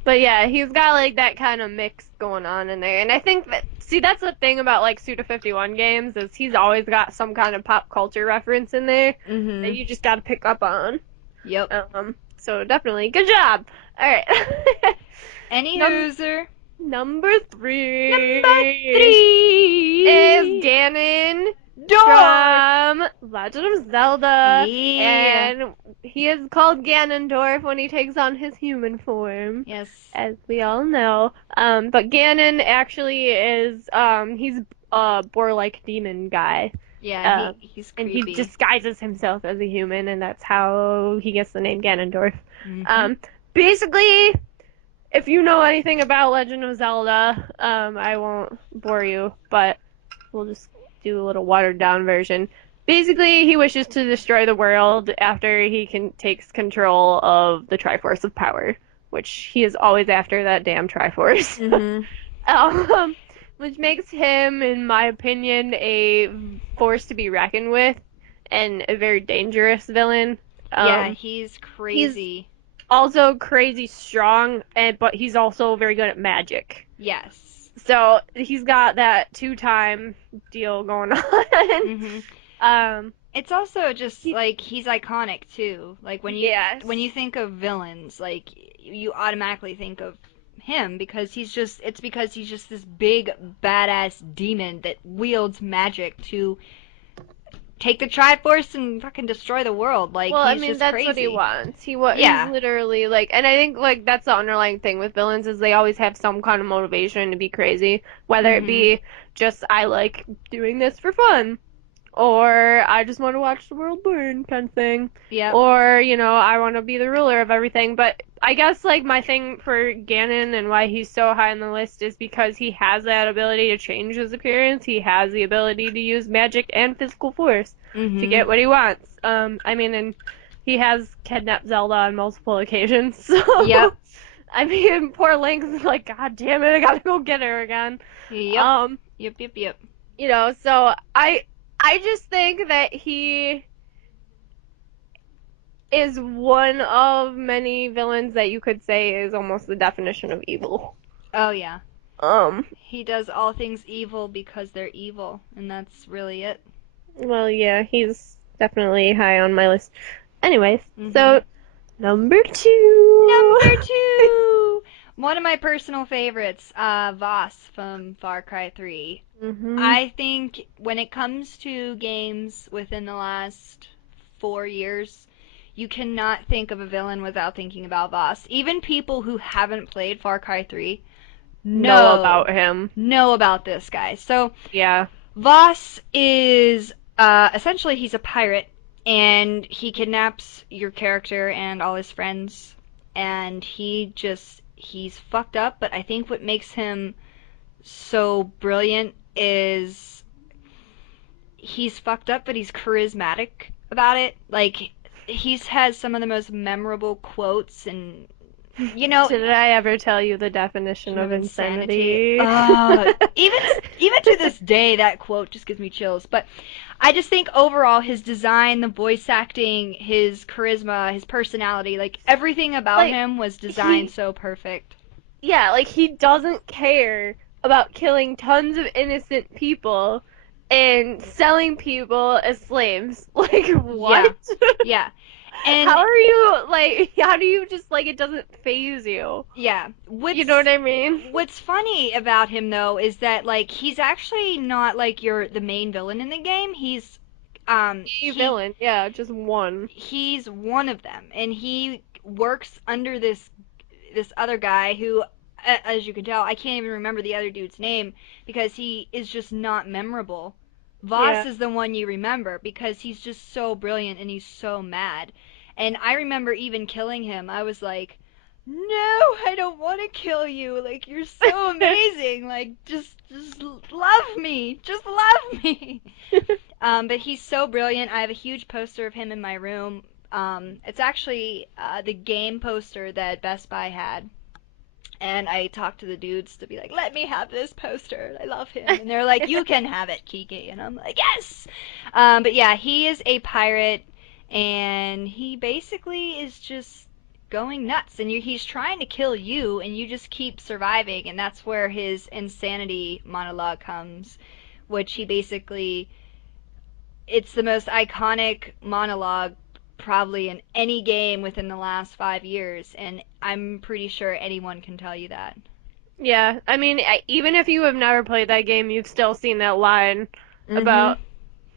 But yeah, he's got like that kind of mix going on in there. And I think that, see, that's the thing about like Suda51 games is he's always got some kind of pop culture reference in there that Mhm. you just got to pick up on. Yep. So definitely, good job. All right. Any Num- hooser. Number Number three is 3. Ganon Dorf. from Legend of Zelda, Yeah. and he is called Ganondorf when he takes on his human form, Yes. as we all know. But Ganon actually is he's a boar-like demon guy. Yeah. Um, He's and he creepy. disguises himself as a human, and that's how he gets the name Ganondorf. Mhm. Um, basically, if you know anything about Legend of Zelda, I won't bore you, but we'll just do a little watered down version. Basically, he wishes to destroy the world after he takes control of the Triforce of Power, which he is always after that damn Triforce. Mhm. um, which makes him, in my opinion, a force to be reckoned with and a very dangerous villain. Yeah. Um, He's he's crazy. also crazy strong, but he's also very good at magic. Yes. So he's got that two-time deal going on. Mhm. um, It's also just he, like he's iconic too. Like when you yes. think of villains, like you automatically think of him because he's just this big badass demon that wields magic to take the Triforce and fucking destroy the world. Like Well, I he's mean, just that's what he crazy. wants. He's Yeah. literally like, and I think like that's the underlying thing with villains is they always have some kind of motivation to be crazy, whether it Mhm. be just I like doing this for fun, or I just want to watch the world burn kind of thing. Yep. Or, I want to be the ruler of everything. But I guess like my thing for Ganon and why he's so high on the list is because he has that ability to change his appearance. He has the ability to use magic and physical force to Mhm. get what he wants. I mean, and he has kidnapped Zelda on multiple occasions. So, Yep. I mean, poor Link's like, God damn it, I gotta go get her again. Yep. Um, Yep. Yep. Yep. so I just think that he is one of many villains that you could say is almost the definition of evil. Oh yeah. Um, He does all things evil because they're evil, and that's really it. well, yeah, he's definitely high on my list. Anyways, Mhm. so number two. Number 2! One of my personal favorites, Voss from Far Cry 3. Mhm. I think when it comes to games within the last 4 years, you cannot think of a villain without thinking about Voss. Even people who haven't played Far Cry 3 Know know about him. know about this guy. So Yeah. Voss is essentially he's a pirate and he kidnaps your character and all his friends and he's fucked up, but I think what makes him so brilliant is he's fucked up but he's charismatic about it. Like he's has some of the most memorable quotes and you know Did I ever tell you the definition of of insanity. insanity? Even to this day, that quote just gives me chills. But I just think overall, his design, the voice acting, his charisma, his personality, like everything about Like him was designed he so perfect. yeah, like he doesn't care about killing tons of innocent people and selling people as slaves. Like Yeah, what? yeah, How and are you like how do you just like it doesn't phase you? yeah. You know what I mean? What's funny about him though is that like he's actually not like the main villain in the game. A villain, yeah, just one. He's one of them, and he works under this other guy who, as you can tell, I can't even remember the other dude's name because he is just not memorable. Voss Yeah. is the one you remember because he's just so brilliant and he's so mad. And I remember even killing him. I was like, "No, I don't want to kill you. Like you're so amazing. Like just love me. Just love me." But he's so brilliant. I have a huge poster of him in my room. It's actually the game poster that Best Buy had. And I talked to the dudes to be like, let me have this poster. I love him. And they're like, you can have it, Kiki. And I'm like, yes! But yeah, he is a pirate. and he basically is just going nuts, and he's trying to kill you, and you just keep surviving, and that's where his insanity monologue comes, which he basically, it's the most iconic monologue probably in any game within the last 5 years, and I'm pretty sure anyone can tell you that. Yeah, I mean, even if you have never played that game, you've still seen that line Mm-hmm. about,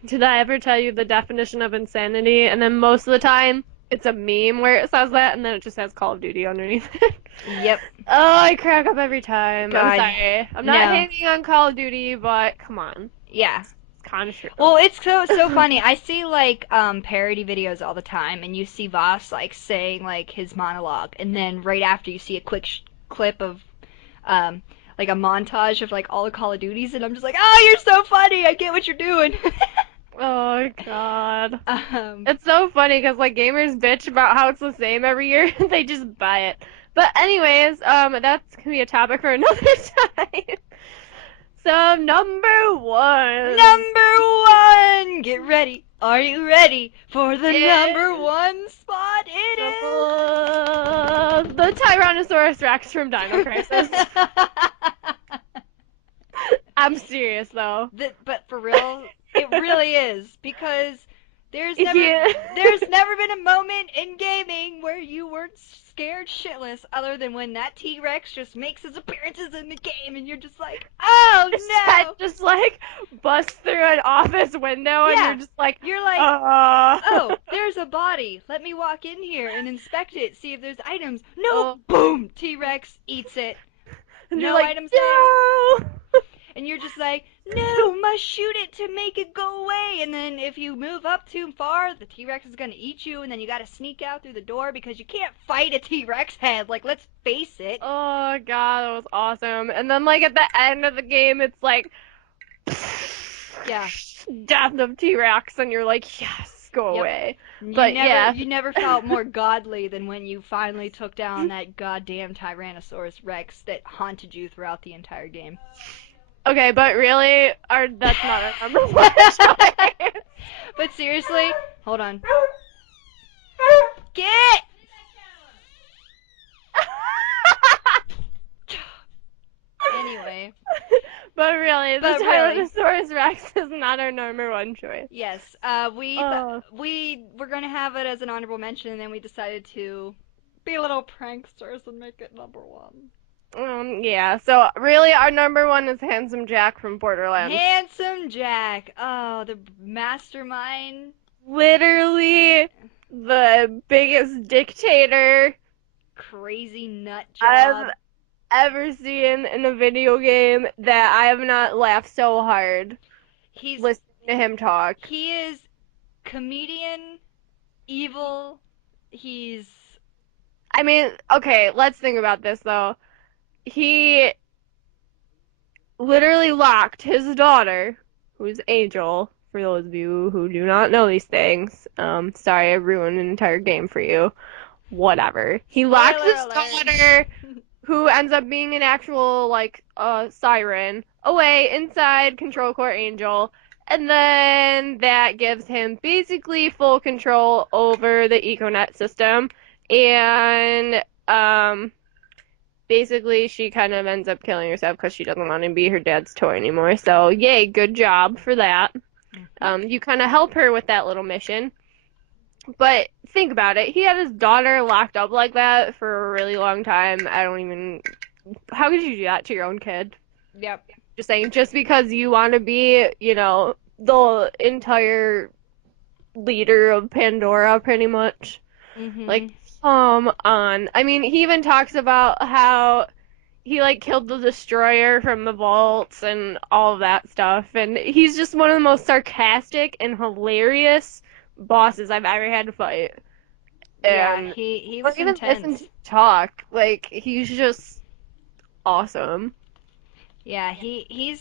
did I ever tell you the definition of insanity? And then most of the time, it's a meme where it says that, and then it just has Call of Duty underneath it. Yep. Oh, I crack up every time. I'm God. sorry. I'm not No. hating on Call of Duty, but come on. Yeah. It's kind of true. Well, it's so funny. I see like parody videos all the time, and you see Voss like saying like his monologue, and then right after you see a quick clip of um like a montage of like all the Call of Duties, and I'm just like, oh, you're so funny. I get what you're doing. Oh, God. um, It's so funny because like gamers bitch about how it's the same every year. They just buy it. But anyways, that's gonna be a topic for another time. So number one. number one. Get ready. Are you ready for the number Is one spot? It the Tyrannosaurus Rex from Dino Crisis. is. I'm serious though. But for real, it really is because there's never Yeah. there's never been a moment in gaming where you weren't scared shitless other than when that T-Rex just makes his appearances in the game and you're just like, "Oh His head no." just like busts through an office window and Yeah. you're just like, You're like, uh. "Oh, there's a body. Let me walk in here and inspect it, see if there's items." No, Oh. boom, T-Rex eats it. And you're No like, items there. no. And you're just like, no, must shoot it to make it go away. And then if you move up too far, the T-Rex is gonna eat you, and then you gotta sneak out through the door because you can't fight a T-Rex head. Like, let's face it. Oh god, that was awesome. And then like at the end of the game, it's like Yeah. death of T-Rex, and you're like, yes, go Yep. away. You But never, yeah. you never felt more godly than when you finally took down that goddamn Tyrannosaurus Rex that haunted you throughout the entire game. Okay, but really, that's not our number one choice. But seriously, hold on. Get! Anyway. But really, the But really. Tyrannosaurus Rex is not our number one choice. Yes, Oh. we were gonna have it as an honorable mention, and then we decided to be little pranksters and make it number one. Yeah, so really our number one is Handsome Jack from Borderlands. Handsome Jack. Oh, the mastermind. Literally the biggest dictator Crazy nut I've job. ever seen in a video game that I have not laughed so hard He's listening to him talk. he is comedian, evil. He's I mean, okay, let's think about this though. He literally locked his daughter, who's Angel, for those of you who do not know these things. Sorry, I ruined an entire game for you. Whatever. He locked spoiler his alert. daughter, who ends up being an actual, like, siren, away inside Control Core Angel, and then that gives him basically full control over the Econet system, and, basically she kind of ends up killing herself because she doesn't want to be her dad's toy anymore. So, yay, good job for that. You kind of help her with that little mission. But think about it. He had his daughter locked up like that for a really long time. I don't even. How could you do that to your own kid? Yep. Just saying, just because you want to be, the entire leader of Pandora, pretty much. Like, Mhm. come on. I mean, he even talks about how he, like, killed the destroyer from the vaults and all of that stuff. And he's just one of the most sarcastic and hilarious bosses I've ever had to fight. Yeah, And he or was even listen intense. to talk. Like, he's just awesome. Yeah, he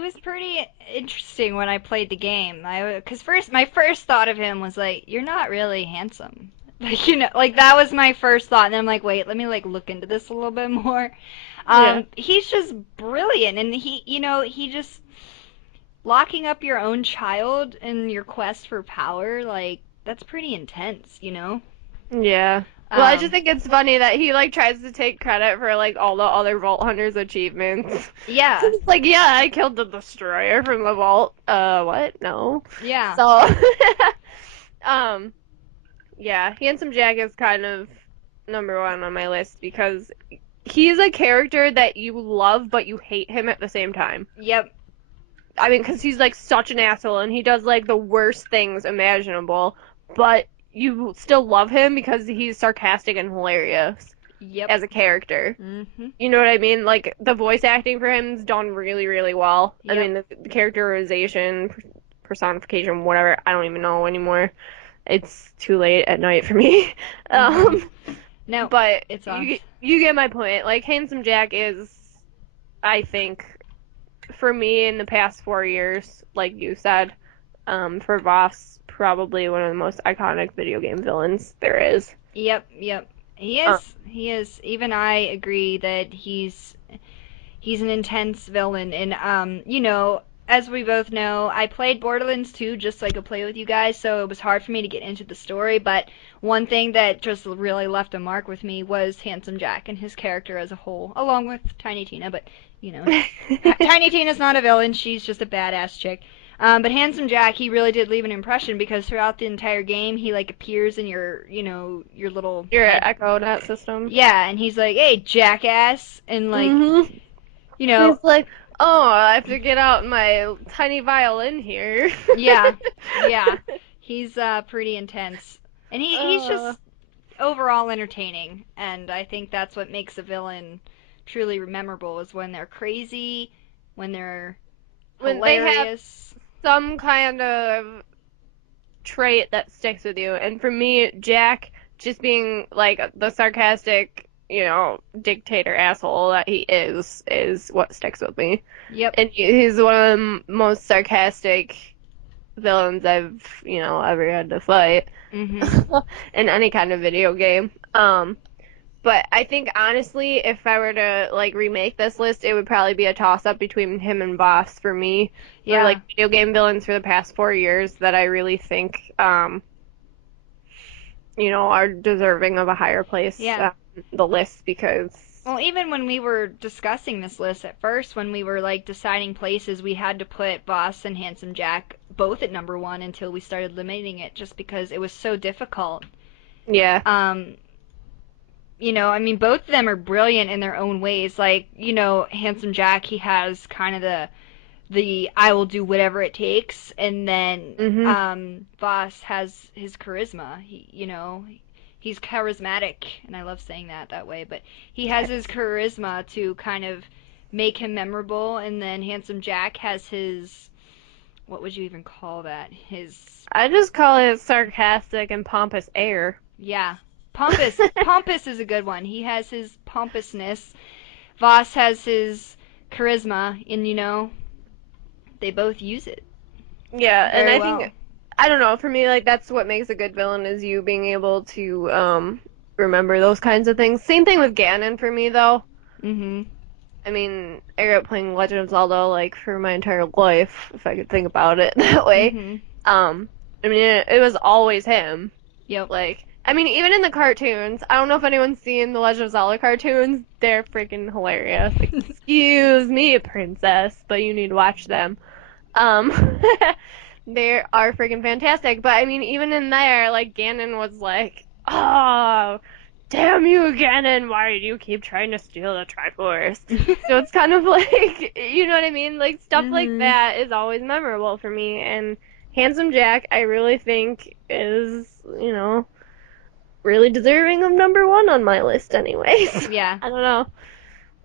was pretty interesting when I played the game. Cause my first thought of him was like, you're not really handsome. Like, like that was my first thought, and then I'm like, wait, let me like look into this a little bit more. Yeah. He's just brilliant, and he just locking up your own child in your quest for power, like, that's pretty intense, you know? Yeah. Well, I just Um, think it's funny that he like tries to take credit for like all the other Vault Hunters achievements. So yeah, it's like, yeah, I killed the destroyer from the vault. What? No. yeah, So, um, yeah, Handsome Jack is kind of number one on my list because he's a character that you love but you hate him at the same time. yep, I mean, because he's like such an asshole and he does like the worst things imaginable, but you still love him because he's sarcastic and hilarious yep. as a character. Mhm. You know what I mean? Like the voice acting for him is done really, really well. I Yep. mean, the characterization, personification, whatever, I don't even know anymore. It's too late at night for me. Mhm. Um, No, but it's on. you get my point. Like Handsome Jack is, I think, for me in the past 4 years, like you said, for Voss, probably one of the most iconic video game villains there is. Yep, yep. He Um, is. He is. Even I agree that he's an intense villain, and as we both know, I played Borderlands 2 just so I could play with you guys, so it was hard for me to get into the story, but one thing that just really left a mark with me was Handsome Jack and his character as a whole, along with Tiny Tina, but Tiny Tina's not a villain, she's just a badass chick. But Handsome Jack, he really did leave an impression because throughout the entire game, he like appears in your little your head. Echo Dot system. Yeah, and he's like, "Hey, jackass," and like, Mm-hmm. you know, He's like, oh, I have to get out my tiny violin here. yeah, yeah, he's pretty intense, and he's uh, just overall entertaining, and I think that's what makes a villain truly memorable is when they're crazy, when they're when they have hilarious. some kind of trait that sticks with you. And for me, Jack just being like the sarcastic, dictator asshole that he is what sticks with me. Yep. And he's one of the most sarcastic villains I've, ever had to fight Mhm. in any kind of video game. But I think honestly, if I were to like remake this list, it would probably be a toss up between him and Boss for me for like Yeah. video game villains for the past 4 years that I really think are deserving of a higher place Yeah. the list because Well, even when we were discussing this list at first, when we were like deciding places, we had to put Boss and Handsome Jack both at number one until we started limiting it, just because it was so difficult. yeah. Um, I mean, both of them are brilliant in their own ways. Like, Handsome Jack, he has kind of the I will do whatever it takes, and then Mhm. Voss has his charisma. He's charismatic, and I love saying that way. But he has his Yes. charisma to kind of make him memorable, and then Handsome Jack has his what would you even call that? His I just call it sarcastic and pompous air. yeah, pompous. Pompous is a good one. He has his pompousness. Voss has his charisma, and they both use it Yeah, and very I think well. I don't know, for me like that's what makes a good villain is you being able to remember those kinds of things. Same thing with Ganon for me though. Mhm. I mean, I grew up playing Legend of Zelda like for my entire life, if I could think about it that way. Mhm. Um, I mean, it was always him. Yep. Like, I mean, even in the cartoons, I don't know if anyone's seen the Legend of Zelda cartoons. They're freaking hilarious. Excuse me, princess, but you need to watch them. Um, they are freaking fantastic. But I mean, even in there, like Ganon was like, "Oh, damn you, Ganon! Why do you keep trying to steal the Triforce?" So it's kind of like, you know what I mean? Like stuff like Mhm. that is always memorable for me. And Handsome Jack, I really think is, really deserving of number one on my list, anyways. Yeah. I don't know.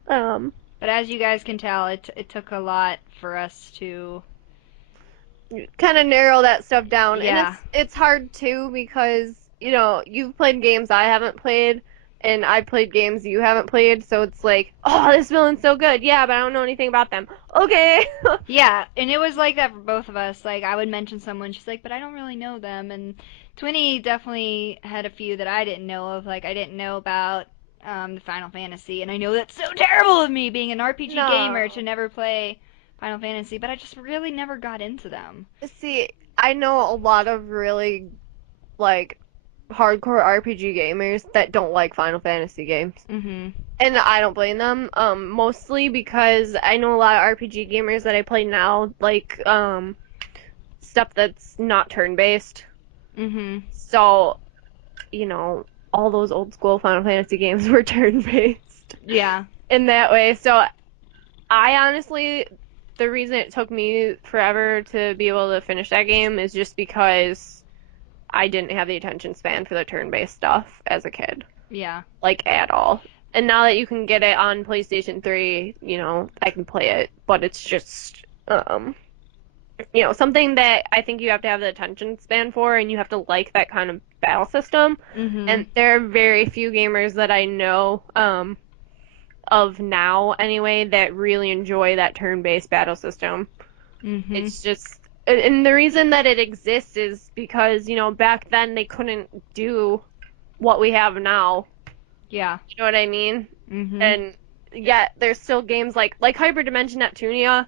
Um, But as you guys can tell, it took a lot for us to. kind of narrow that stuff down, and Yeah. it's hard too because you've played games I haven't played, and I've played games you haven't played, so it's like, oh, this villain's so good, yeah, but I don't know anything about them. Okay. Yeah, and it was like that for both of us. Like I would mention someone, she's like, "But I don't really know them." And Twinny definitely had a few that I didn't know of. Like I didn't know about the Final Fantasy, and I know that's so terrible of me being an RPG gamer to No. never play Final Fantasy, but I just really never got into them. See, I know a lot of really like hardcore RPG gamers that don't like Final Fantasy games. Mhm. And I don't blame them, mostly because I know a lot of RPG gamers that I play now, like, stuff that's not turn-based. Mhm. So, you know, all those old school Final Fantasy games were turn-based Yeah. in that way. So, I honestly, the reason it took me forever to be able to finish that game is just because I didn't have the attention span for the turn-based stuff as a kid. Yeah. Like at all. And now that you can get it on PlayStation 3, you know, I can play it, but it's just something that I think you have to have the attention span for and you have to like that kind of battle system. And Mhm. there are very few gamers that I know of now anyway that really enjoy that turn-based battle system. Mhm. It's just and the reason that it exists is because, back then they couldn't do what we have now. Yeah. You know what I mean? Mhm. And yet there's still games like Hyperdimension Neptunia.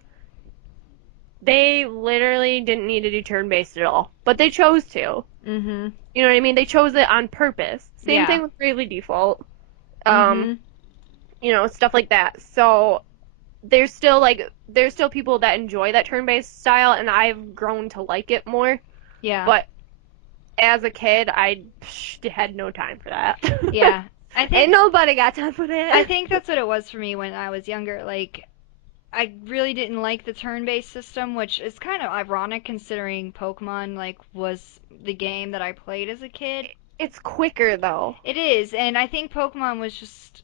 They literally didn't need to do turn-based at all, but they chose to. Mhm. You know what I mean? They chose it on purpose. Same Yeah. thing with Bravely Default. Um, Mhm. stuff like that. So there's still people that enjoy that turn-based style, and I've grown to like it more. Yeah. But as a kid, I had no time for that. Yeah. Ain't nobody got time for I that. think that's what it was for me when I was younger. Like I really didn't like the turn-based system, which is kind of ironic considering Pokemon like was the game that I played as a kid. It's quicker though. It is, and I think Pokemon was just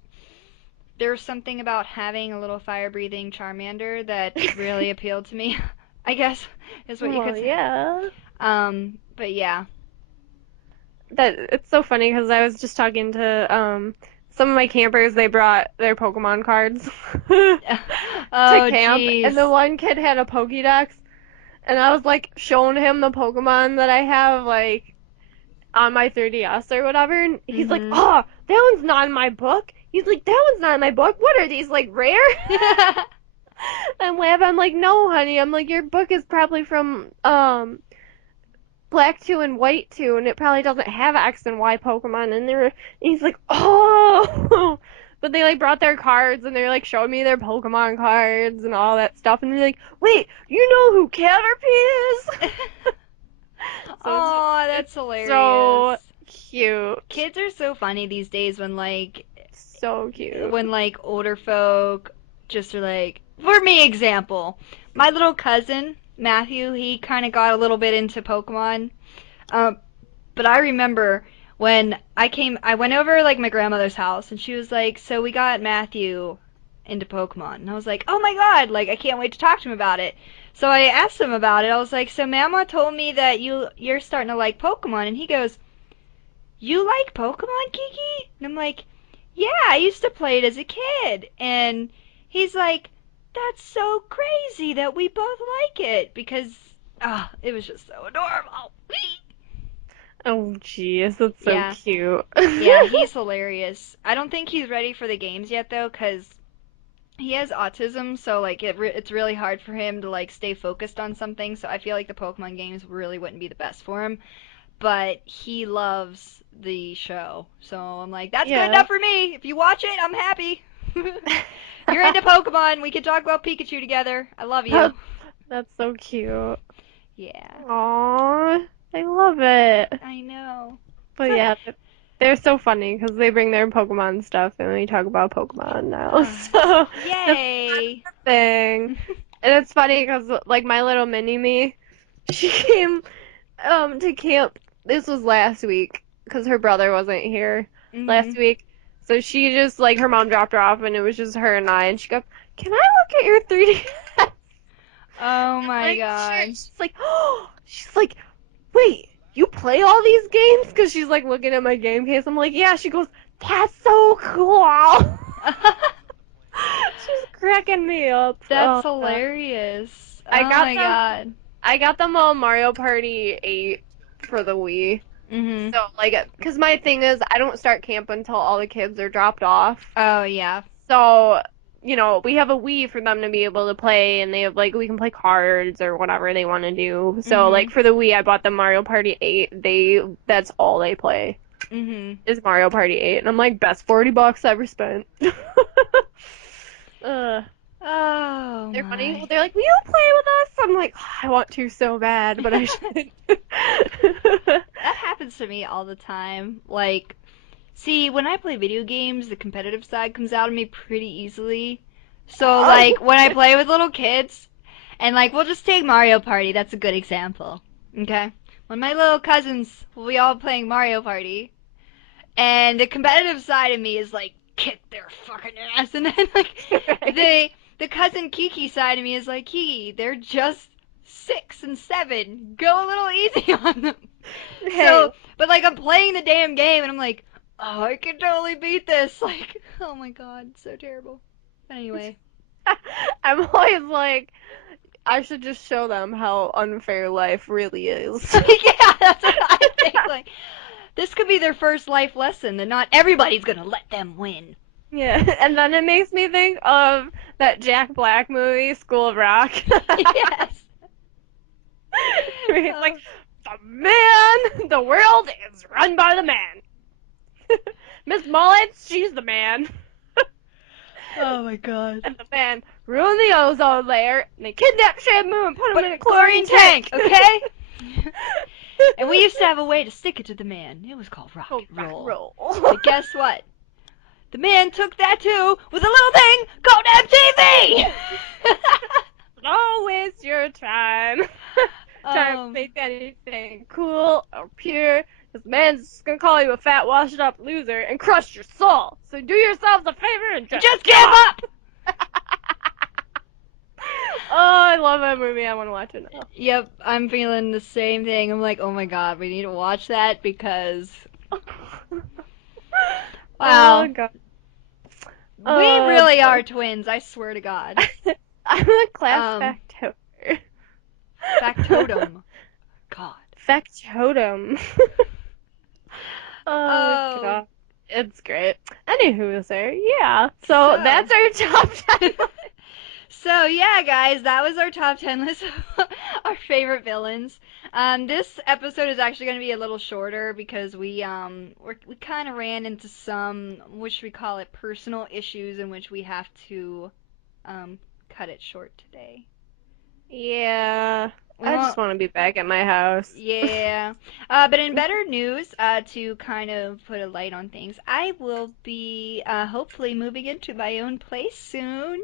there's something about having a little fire-breathing Charmander that really appealed to me. I guess is what you Well, could say. yeah. But yeah. That it's so funny because I was just talking to some of my campers. They brought their Pokemon cards to Oh, camp, and the jeez. one kid had a Pokédex, and I was like showing him the Pokemon that I have like on my 3DS or whatever, and he's like, Mhm. "Oh, that one's not in my book." He's like, "That one's not in my book. What are these like rare?" I'm laughing. I'm like, "No, honey." I'm like, "Your book is probably from Black 2 and White 2, and it probably doesn't have X and Y Pokemon in there." And he's like, "Oh!" But they like brought their cards and they're like showing me their Pokemon cards and all that stuff, and they're like, "Wait, you know who Caterpie is?" So Oh, it's that's hilarious. so cute, Kids are so funny these days so cute. when like older folk just are like for me example, my little cousin Matthew, he kind of got a little bit into Pokemon. Um but I remember when I went over like my grandmother's house and she was like, "So we got Matthew into Pokemon." And I was like, "Oh my god, like I can't wait to talk to him about it." So I asked him about it. I was like, "So Mama told me that you're starting to like Pokemon." And he goes, "You like Pokemon, Kiki?" And I'm like, "Yeah, I used to play it as a kid." And he's like, "That's so crazy that we both like it because it was just so adorable." Oh, jeez, that's so Yeah. cute. Yeah, he's hilarious. I don't think he's ready for the games yet though cuz he has autism, so like it's really hard for him to like stay focused on something. So I feel like the Pokemon games really wouldn't be the best for him. But he loves the show, so I'm like, that's good Yeah. enough for me. If you watch it, I'm happy. You're into Pokemon. We can talk about Pikachu together. I love you. That, that's so cute. Yeah, Aww, I love it. I know. But So, yeah, they're so funny because they bring their Pokemon stuff and we talk about Pokemon now. uh, So that's yay. the thing. And it's funny because like my little mini me, she came to camp. This was last week because her brother wasn't here last Mhm. week. So she just like her mom dropped her off and it was just her and I and she goes, "Can I look at your 3DS?" Oh my Like sure. god. She's like, "Oh," she's like, "Wait, you play all these games?" Because she's like looking at my game case. I'm like, "Yeah." She goes, "That's so cool." She's cracking me up. That's Oh, God. hilarious. I Oh got my them. god. I got them all Mario Party 8 for the Wii. Mhm. So like, because my thing is, I don't start camp until all the kids are dropped off. Oh yeah. So we have a Wii for them to be able to play, and they have like we can play cards or whatever they want to do. So like Mhm. for the Wii, I bought them Mario Party 8. That's all they play Mhm. is Mario Party 8, and I'm like best $40 ever spent. uh, Oh they're funny. my. Well, they're like, "Will you play with us?" I'm like, "Oh, I want to so bad, but I shouldn't." That happens to me all the time. Like, see, when I play video games, the competitive side comes out of me pretty easily. So, like, when I play with little kids, and like, we'll just take Mario Party, that's a good example. Okay? When my little cousins will be all playing Mario Party, and the competitive side of me is like, kick their fucking ass, and then like, Right. the cousin Kiki side of me is like, Kiki, they're just 6 and 7. Go a little easy on them. Hey, So, but like I'm playing the damn game and I'm like, oh, I can totally beat this. Like, oh my god, it's so terrible. But anyway. I'm always like, I should just show them how unfair life really is. Yeah, that's what I think. Like, this could be their first life lesson that not everybody's gonna let them win. Yeah, and then it makes me think of that Jack Black movie, School of Rock. Yes. Where he's like, Oh, the world is run by the man. Miss Mullins, she's the man. oh my god. And the man ruined the ozone layer, and they kidnapped Shamu and put him But in a chlorine chlorine tank, tank. okay? And we used to have a way to stick it to the man. It was called rock Oh, and rock and roll. roll. But guess what? The man took that too with a little thing called MTV. Don't waste your time trying to make anything cool or pure. This man's just gonna call you a fat, washed up loser and crush your soul. So do yourselves a favor and just just give give up. up. Oh, I love that movie. I want to watch it now. Yep, I'm feeling the same thing. I'm like, oh my god, we need to watch that because Oh wow, god. we Oh really boy. are twins. I swear to God. I'm a class Um, factotum. factotum. God. Factotum. Oh Oh, god. It's great. Anywho, sir, yeah. So so that's our top 10. So yeah, guys, that was our top 10 list of our favorite villains. This episode is actually going to be a little shorter because we kind of ran into some, which we call it personal issues, in which we have to um, cut it short today. Yeah. We I won't. just want to be back at my house. Yeah. But in better news, to kind of put a light on things, I will be hopefully moving into my own place soon.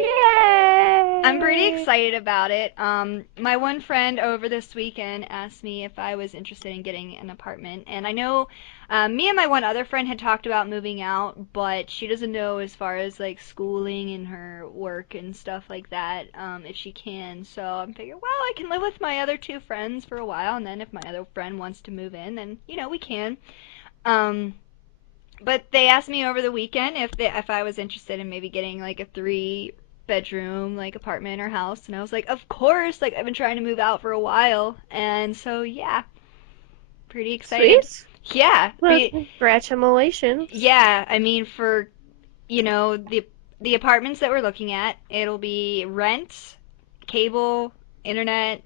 Yay! I'm pretty Yay! excited about it. My one friend over this weekend asked me if I was interested in getting an apartment, and I know me and my one other friend had talked about moving out, but she doesn't know as far as like schooling and her work and stuff like that, if she can. So I'm thinking, well, I can live with my other two friends for a while, and then if my other friend wants to move in, then we can. Um, but they asked me over the weekend if I was interested in maybe getting like a 3 bedroom like apartment or house, and I was like, of course. Like I've been trying to move out for a while, and so yeah, pretty excited. Sweet. Yeah, Well, congratulations. yeah. I mean, for the apartments that we're looking at, it'll be rent, cable, internet,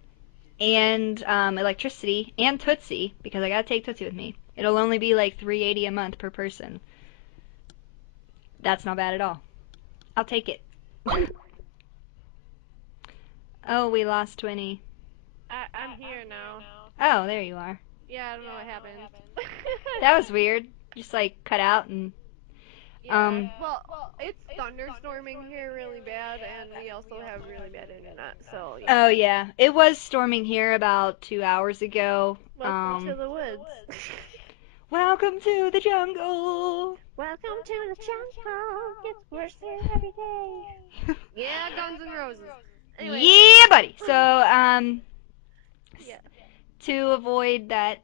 and electricity, and Tootsie because I gotta take Tootsie with me. It'll only be like 380 a month per person. That's not bad at all. I'll take it. Oh, we lost 20. I'm here now. Oh, there you are. Yeah, I don't know what happened. That was weird. Just like cut out and Yeah, um well, it's thunderstorming here really bad, and we also have really bad internet, so yeah. oh yeah, it was storming here about 2 hours ago. Welcome to the woods. Welcome to the jungle. Welcome to the jungle. Gets worse here every day. Yeah, Guns N' Roses. Anyway, Yeah, buddy. So yeah. to avoid that,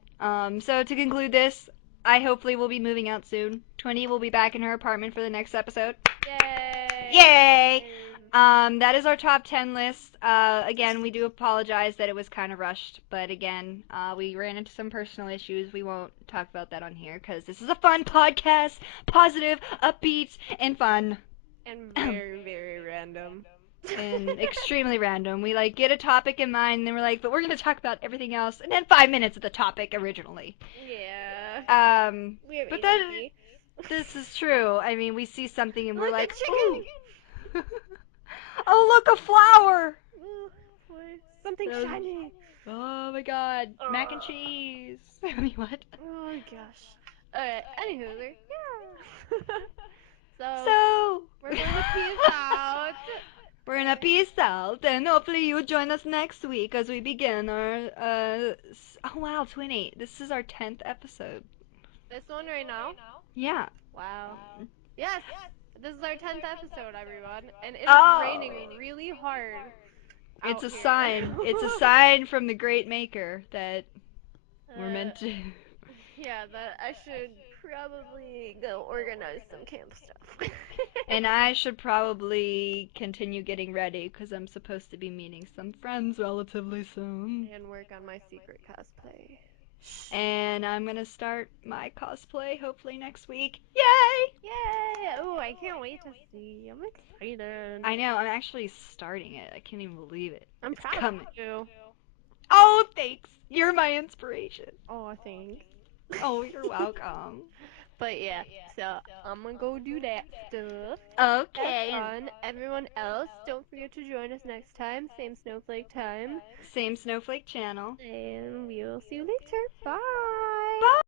so to conclude this, I hopefully will be moving out soon. 20 will be back in her apartment for the next episode. Yay! Yay! That is our top 10 list. Again, we do apologize that it was kind of rushed, but again, we ran into some personal issues. We won't talk about that on here because this is a fun podcast, positive, upbeat, and fun. And very, random. and extremely random. We like get a topic in mind, and then we're like, but we're gonna talk about everything else, and then 5 minutes of the topic originally. Yeah. Um, We have but that ADD. this is true. I mean, we see something and we're Look, a like, chicken! ooh, oh look, a flower. Ooh, boy. Something That was, shiny. oh my god, mac and Oh, cheese. I mean, what? oh gosh. Alright, anywho, yeah. So, So, we're going to peace out. we're gonna peace out, and hopefully you join us next week as we begin our. Oh wow, Twinny, this is our 10th episode. This one right now? Yeah. Wow. Yes! This is our 10th episode, everyone. And it is Oh, raining really hard it's out a here. sign. It's a sign from the Great Maker that we're uh, meant to. yeah, that I should probably go organize some camp stuff. And I should probably continue getting ready because I'm supposed to be meeting some friends relatively soon. And work on my secret cosplay. And I'm gonna start my cosplay hopefully next week. Yay! Yay! Oh, I can't wait to see. I'm excited. I know, I'm actually starting it. I can't even believe it. I'm It's proud of coming. you. Oh, thanks. You're my inspiration. Oh, thanks. Oh, you're welcome. But yeah, so I'm gonna go do that stuff. Have Okay, and fun. Everyone else, don't forget to join us next time. Same snowflake time. same Snowflake channel. And we will see you later. Bye! Bye!